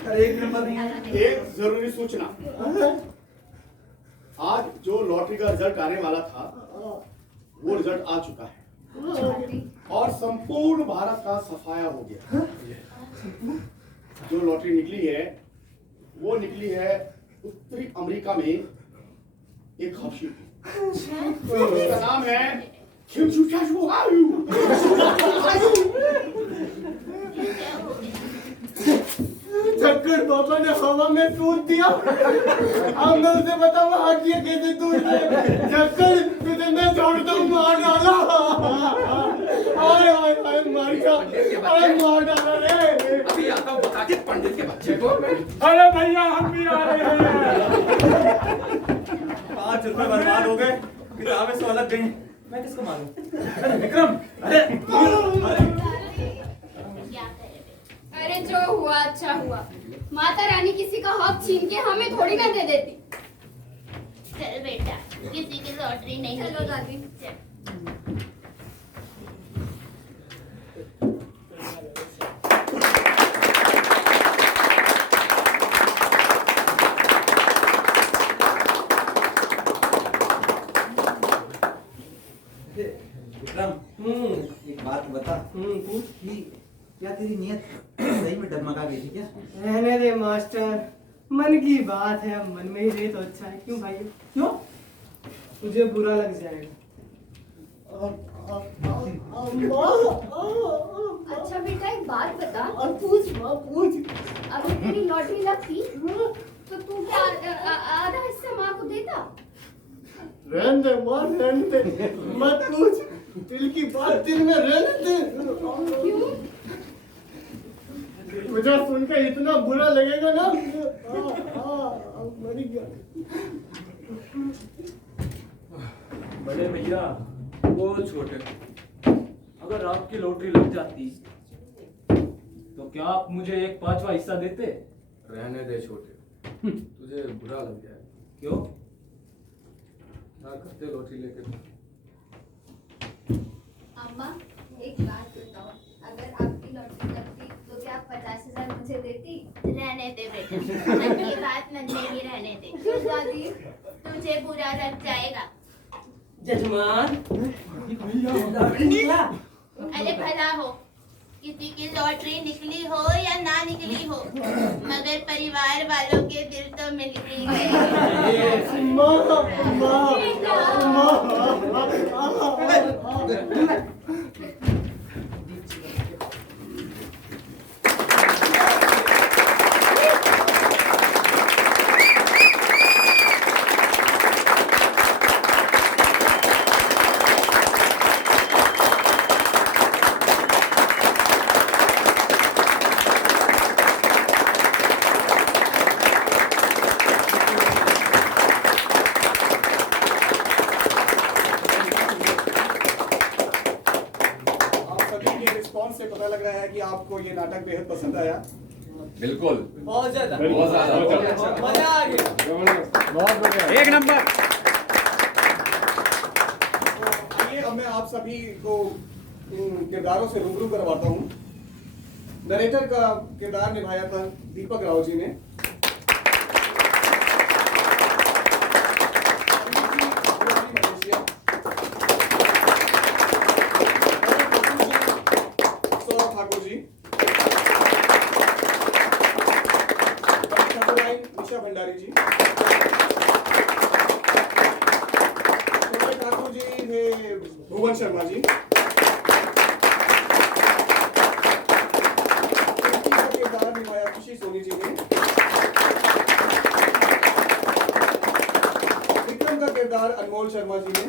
अरे एक नंबर नहीं आया। एक जरूरी सूचना, आज जो लॉटरी का रिजल्ट आने वाला था वो रिजल्ट आ चुका है और संपूर्ण भारत का सफाया हो गया। जो लॉटरी निकली है वो निकली है उत्तरी अमेरिका में एक हबशी की। उसका नाम है जक्कन बाबा ने हवा में सूद दिया। अब मैं उसे बताऊँ हड्डियाँ कैसे टूट गई। जक्कन तुझे मैं छोड़ता हूँ, मार डाला। आए मर गया, मार डाला रे। अभी आता हूँ बता के पंडित के बच्चे को। अरे भैया हम भी आ रहे हैं। 5 रुपए बर्बाद हो गए, किताबें से अलग गई। मैं किसको मारूं? अरे विक्रम, अरे अरे जो हुआ अच्छा हुआ। माता रानी किसी का हक छीन के हमें थोड़ी ना दे देती। चल बेटा, किसी की लॉटरी नहीं चलो दादी। विक्रम, एक बात बता। पूछ। कि क्या तेरी नीयत सही में डगमगा गई थी क्या? रहने दे मास्टर, मन की बात है, अब मन में ही रहे तो अच्छा है। क्यों भाई? क्यों? तुझे बुरा लग जाएगा। अच्छा बेटा एक बात बता, पूछ। अगर तेरी लॉटरी लगती तो तू क्या आधा हिस्सा माँ को देता? रहने दे माँ, रहने दे, मत पूछ। दिल की बात दिल में रहने दे। क्यों? मुझे सुन के इतना बुरा लगेगा ना। मर गया। बड़े भैया वो छोटे, अगर आपकी लॉटरी लग जाती तो क्या आप मुझे 1/5वां हिस्सा देते? रहने दे छोटे, तुझे बुरा लग जाएगा। क्यों? क्या करते लॉटरी लेके? अम्मा एक बात बताओ, अगर आपकी लॉटरी लगती तो क्या आप 50,000 मुझे दे रहने दे बेटा, मन की बात मन में ही रहने दे। दादी तुझे बुरा लग जाएगा। जजमान लॉटरी निकला। अरे भला हो, किसी की लॉटरी निकली हो या ना निकली हो, मगर परिवार वालों के दिल तो मिल ही गए। आप सभी के रिस्पॉन्स से पता लग रहा है कि आपको ये नाटक बेहद पसंद आया। बिल्कुल बहुत ज्यादा बहुत ज्यादा मजा आ गया। एक नंबर। तो आइए अब मैं आप सभी को इन किरदारों से रूबरू करवाता हूँ। नरेटर का किरदार निभाया था दीपक राव जी ने। सौरभ ठाकुर जी, निशा भंडारी जी, छोटे ठाकुर जी थे भुवन शर्मा जी, का किरदार निभाया खुशी सोनी जी ने, विक्रम का किरदार अनमोल शर्मा जी ने,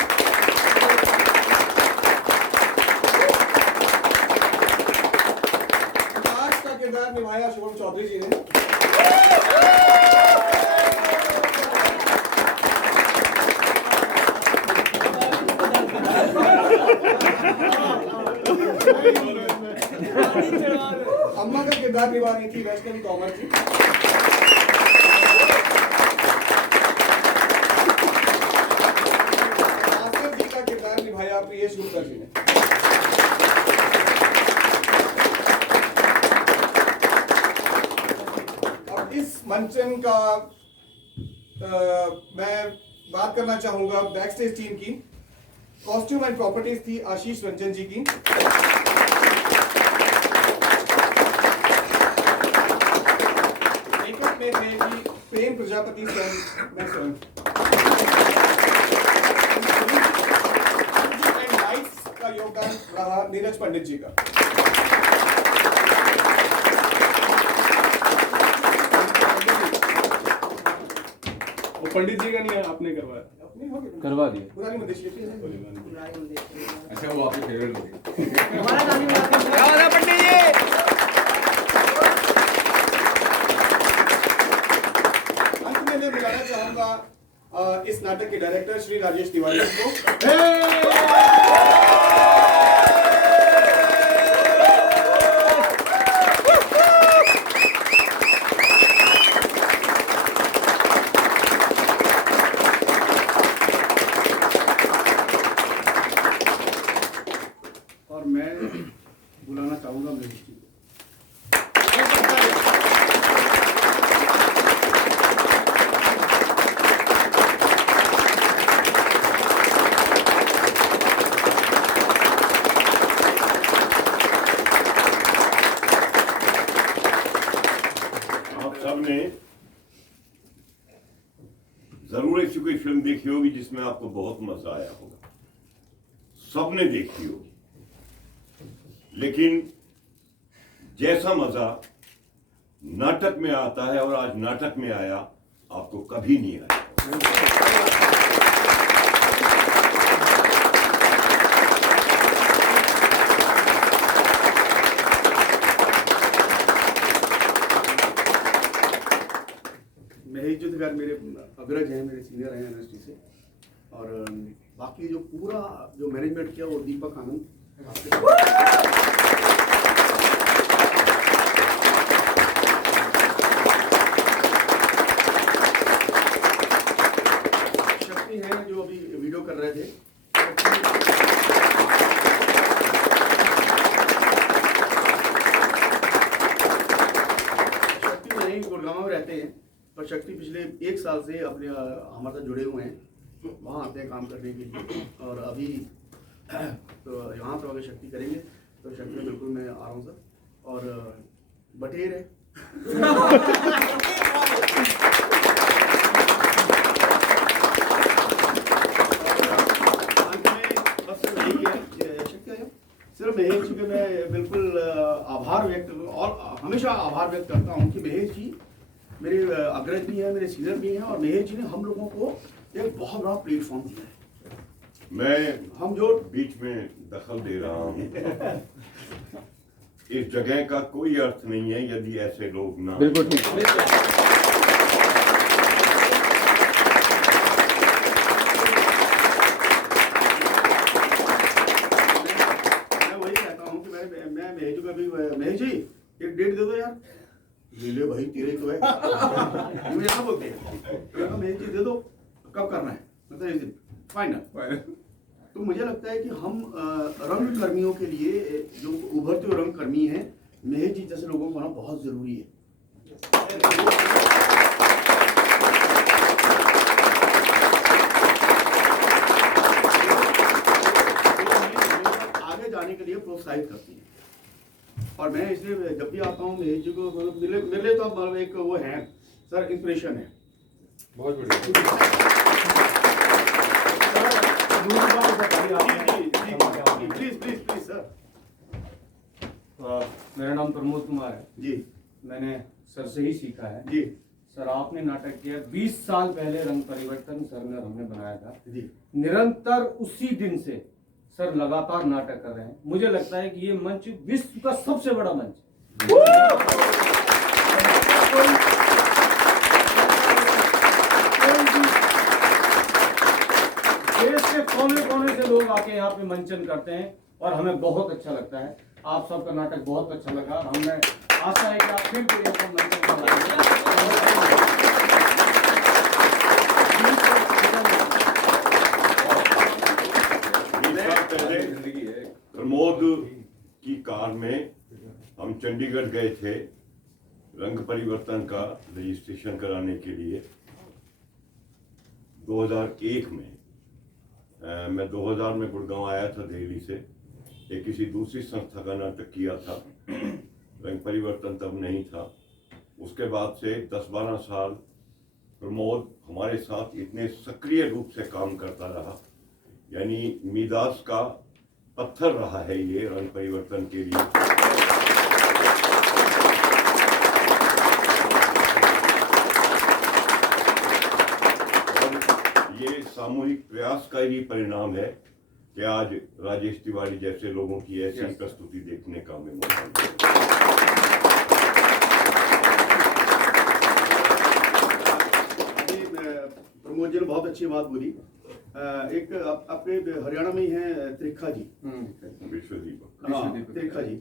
प्रकाश का किरदार निभाया शुभम चौधरी जी ने, अम्मा का किरदार निभा रही थी वैष्णवी तोमर जी, आसिफ जी का किरदार निभाया प्रियेश गुप्ता जी ने। अब इस मंचन का मैं बात करना चाहूंगा बैक स्टेज टीम की। कॉस्ट्यूम एंड प्रॉपर्टीज थी आशीष रंजन जी की। मेकअप में थे कि प्रेम प्रजापति स्वयं, मैं स्वयं। एंड लाइट्स का योगदान रहा नीरज पंडित जी का। वो पंडित जी का नहीं है, आपने करवाया। अपने हो गए करवा दिया। पुरानी मदेश लिखी है। अच्छा वो आपके फेवरेट होगी। हमारा नाम ही बता दीजिए। क्या हो रहा पंडित जी? अंत में मैं बुलाना चाहूंगा इस नाटक के डायरेक्टर श्री राजेश तिवारी को। और मैं बुलाना चाहूंगा महेश जी को। आप सबने जरूर ऐसी कोई फिल्म देखी होगी जिसमें आपको बहुत मजा आया होगा। सबने देखी होगी, लेकिन जैसा मजा नाटक में आता है और आज नाटक में आया, आपको कभी नहीं आया। महेश जी तो मेरे अग्रज हैं, मेरे सीनियर हैं इंडस्ट्री से। और बाकी जो पूरा जो मैनेजमेंट किया वो दीपक आनंद। शक्ति हैं जो अभी वीडियो कर रहे थे। शक्ति में नहीं, गुड़गांव में रहते हैं, पर शक्ति पिछले 1 साल से अपने हमारे साथ जुड़े हुए हैं, वहाँ आते हैं काम करने के लिए। और अभी तो यहाँ तो अगर शक्ति करेंगे तो शक्ति में बिल्कुल मैं आ रहा हूँ सर। और बटेर है सिर्फ महेश जी के मैं बिल्कुल आभार व्यक्त और हमेशा आभार व्यक्त करता हूँ कि महेश जी मेरे अग्रज भी हैं, मेरे सीनियर भी हैं, और महेश जी ने हम लोगों को एक बहुत बड़ा प्लेटफॉर्म दिया है। हम जो बीच में दखल दे रहा हूँ, इस जगह का कोई अर्थ नहीं है यदि ऐसे लोग ना। बिल्कुल ठीक। महेश जी एक डेट दे दो यार। ले भाई तेरे तो है मुझे सब बोलते हैं महेश जी दे दो, कब करना है, मतलब इस दिन फाइनल। तो मुझे लगता है कि हम रंग कर्मियों के लिए, जो उभरते हुए रंग कर्मी हैं, महेश जी जैसे लोगों को होना बहुत जरूरी है। आगे जाने के लिए प्रोत्साहित करती है। और मैं इसलिए जब भी आता हूँ महेश जी को मिले तो अब एक वो है सर, इंस्पिरेशन है। बहुत बढ़िया। Please please please sir. मेरा नाम प्रमोद कुमार है जी। मैंने सर से ही सीखा है जी। सर आपने नाटक किया 20 साल पहले रंग परिवर्तन सर ने हमने बनाया था जी। निरंतर उसी दिन से सर लगातार नाटक कर रहे हैं। मुझे लगता है कि ये मंच विश्व का सबसे बड़ा मंच देश के कोने कोने से लोग आके यहाँ पे मंचन करते हैं और हमें बहुत अच्छा लगता है। आप सबका नाटक बहुत अच्छा लगा। हमें आशा है कि आप फिर कोई ऐसा मंचन प्रमोद की कार में हम चंडीगढ़ गए थे रंग परिवर्तन का रजिस्ट्रेशन कराने के लिए 2001 में। मैं 2000 में गुड़गांव आया था दिल्ली से, एक किसी दूसरी संस्था का नाटक किया था। रंग परिवर्तन तब नहीं था। उसके बाद से 10-12 साल प्रमोद हमारे साथ इतने सक्रिय रूप से काम करता रहा, यानी मीदास का पत्थर रहा है ये रंग परिवर्तन के लिए। और ये सामूहिक प्रयास का ही परिणाम है कि आज राजेश तिवारी जैसे लोगों की ऐसी प्रस्तुति देखने का हमें मौका मिला। प्रमोद जी ने बहुत अच्छी बात बोली। एक अपने हरियाणा में ही हैं त्रिखा जी, विश्वदीप। हाँ त्रिखा जी,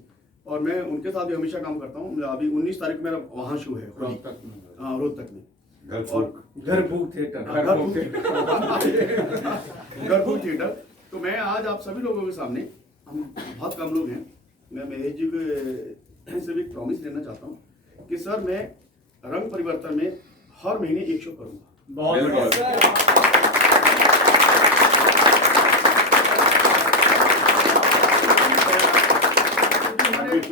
और मैं उनके साथ भी हमेशा काम करता हूँ। अभी 19 तारीख मेरा वहाँ शो है रोहतक में, घरभूख थिएटर। तो मैं आज आप सभी लोगों के सामने, हम बहुत कम लोग हैं, मैं महेश जी से भी प्रॉमिस लेना चाहता हूँ कि सर मैं रंग परिवर्तन में हर महीने एक शो करूँगा। बहुत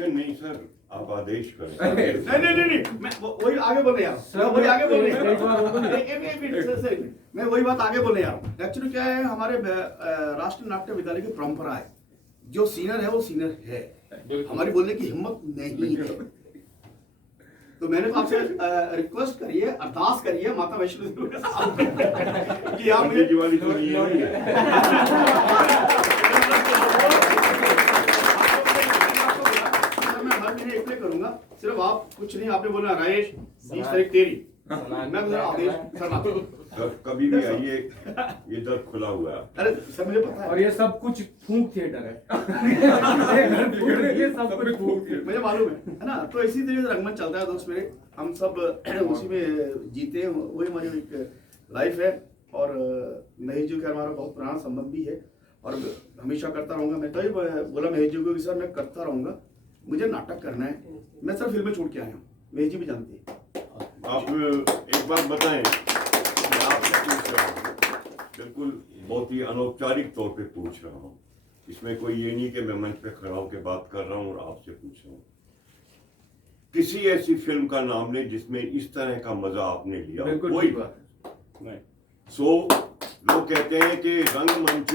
नहीं सर, आप आदेश करें। नहीं, मैं वही आगे बोले यार, मैं वही आगे बोले मैं वही बात आगे बोले यार। एक्चुअली क्या है, हमारे राष्ट्रीय नाट्य विद्यालय की परंपरा है, जो सीनियर है वो सीनियर है, हमारी बोलने की हिम्मत नहीं है। तो मैंने तो आपसे रिक्वेस्ट करिए, अरदास करिए माता वैष्णो देवी कि आप मुझे दिवाली तो नहीं है। करूंगा, सिर्फ आप कुछ नहीं, आपने बोला राजेश 20 तारीख तेरी, मैं आदेश करना। कभी भी आइए, ये दर खुला हुआ है। अरे सब मुझे पता है, और ये सब कुछ फूंक थिएटर है। ये सब कुछ फूंक थिएटर मुझे मालूम है ना। तो इसी तरीके से रंगमंच चलता है दोस्त मेरे, हम सब उसी में जीते हैं, वही हमारी एक लाइफ है। और महेश जी का हमारा बहुत पुराना संबंध भी है और हमेशा करता रहूंगा। मैं तो ही बोला महेश जी को कि सर मैं करता रहूंगा, मुझे नाटक करना है। मैं सर फिल्में छोड़ के आया हूँ, महेश जी भी जानते हैं। आप एक बात बताएं, मैं आपसे पूछ रहा हूँ, बिल्कुल बहुत ही अनौपचारिक तौर पे पूछ रहा हूँ, इसमें कोई ये नहीं कि मैं मंच पे खड़ा होकर बात कर रहा हूँ और आपसे पूछ रहा हूँ, किसी ऐसी फिल्म का नाम लें जिसमें इस तरह का मजा आपने लिया हो? बिल्कुल कोई ठीक बात नहीं। सो लोग कहते हैं कि रंगमंच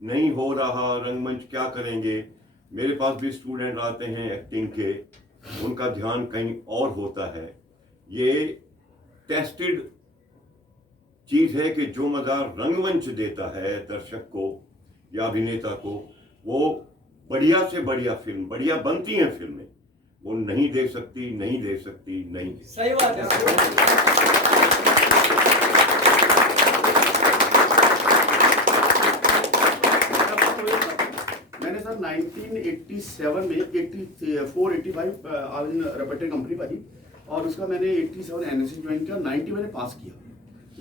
नहीं हो रहा, रंगमंच क्या करेंगे। मेरे पास भी स्टूडेंट आते हैं एक्टिंग के, उनका ध्यान कहीं और होता है। ये टेस्टेड चीज है कि जो मजा रंगमंच देता है दर्शक को या अभिनेता को, वो बढ़िया से बढ़िया फिल्म, बढ़िया बनती हैं फिल्में, वो नहीं दे सकती, नहीं दे सकती, नहीं दे। सही बात है। मैंने सर 1987 में 84-85 आविन रेपटेड कंपनी पाई और उसका मैंने 87 एनएससी ज्वाइन किया, 90 मैंने पास किया।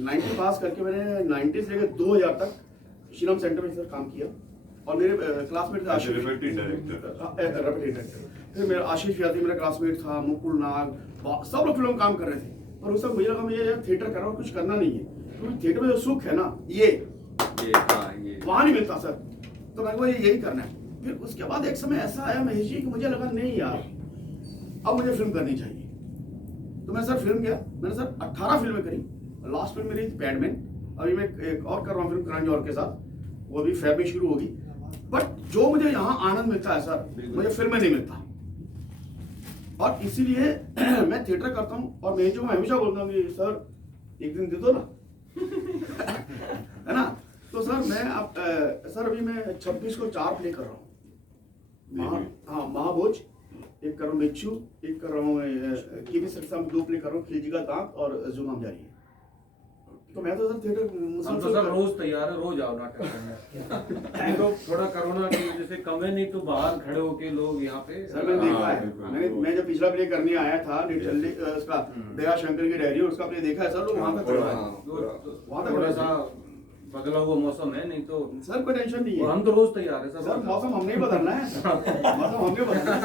90 पास करके मैंने 90 से लेकर 2000 तक श्रीराम सेंटर में सर काम किया और मेरे क्लासमेट थे आशीष, रेपटेड डायरेक्टर, रेपटेड डायरेक्टर। फिर मेरा आशीष यादव मेरा क्लासमेट था, मुकुल नाग, सब लोग फिल्म में काम कर रहे थे। और उस समय मुझे लगा मुझे थिएटर करना और कुछ करना नहीं है, क्योंकि थिएटर में जो सुख है ना ये वहाँ नहीं मिलता सर। तो मैंने कहा यही करना है। फिर उसके बाद एक समय ऐसा आया महेश जी कि मुझे लगा नहीं यार अब मुझे फिल्म करनी चाहिए। तो मैं सर फिल्म गया, मैंने सर 18 फिल्में करी। लास्ट फिल्म मेरी पैडमैन, अभी मैं एक और कर रहा हूँ फिल्म करण जौहर के साथ, वो अभी फेब में शुरू होगी। बट जो मुझे यहाँ आनंद मिलता है सर, मुझे फिल्म में नहीं मिलता। और इसीलिए मैं थिएटर करता हूँ और मैं जो हमेशा बोलता हूँ कि सर एक दिन दे दो ना है ना। तो सर मैं अब सर अभी मैं 26 को 4 प्ले कर रहा हूँ। महाभोज एक कर रहा हूँ, मेच्यू एक कर रहा हूँ, केवी सक्सा में 2 प्ले कर रहा हूँ, खिलजी का दांत और जुबान जारी है। तो मैं तो सर थिएटर हम तो सर रोज तैयार है, रोज आओ नाटक करने। तो थोड़ा कोरोना की वजह से कम है, नहीं तो बाहर खड़े होके लोग यहाँ पे। सर मैंने देखा है, मैं जब पिछला प्ले करने आया था उसका दया शंकर की डायरी, उसका प्ले देखा है सर, लोग वहाँ तक वहाँ तक थोड़ा सा बदला हुआ मौसम है, नहीं तो सर कोई टेंशन नहीं है। हम तो रोज तैयार है सर, मौसम हमने ही बदलना है, मौसम हमने बदलना है।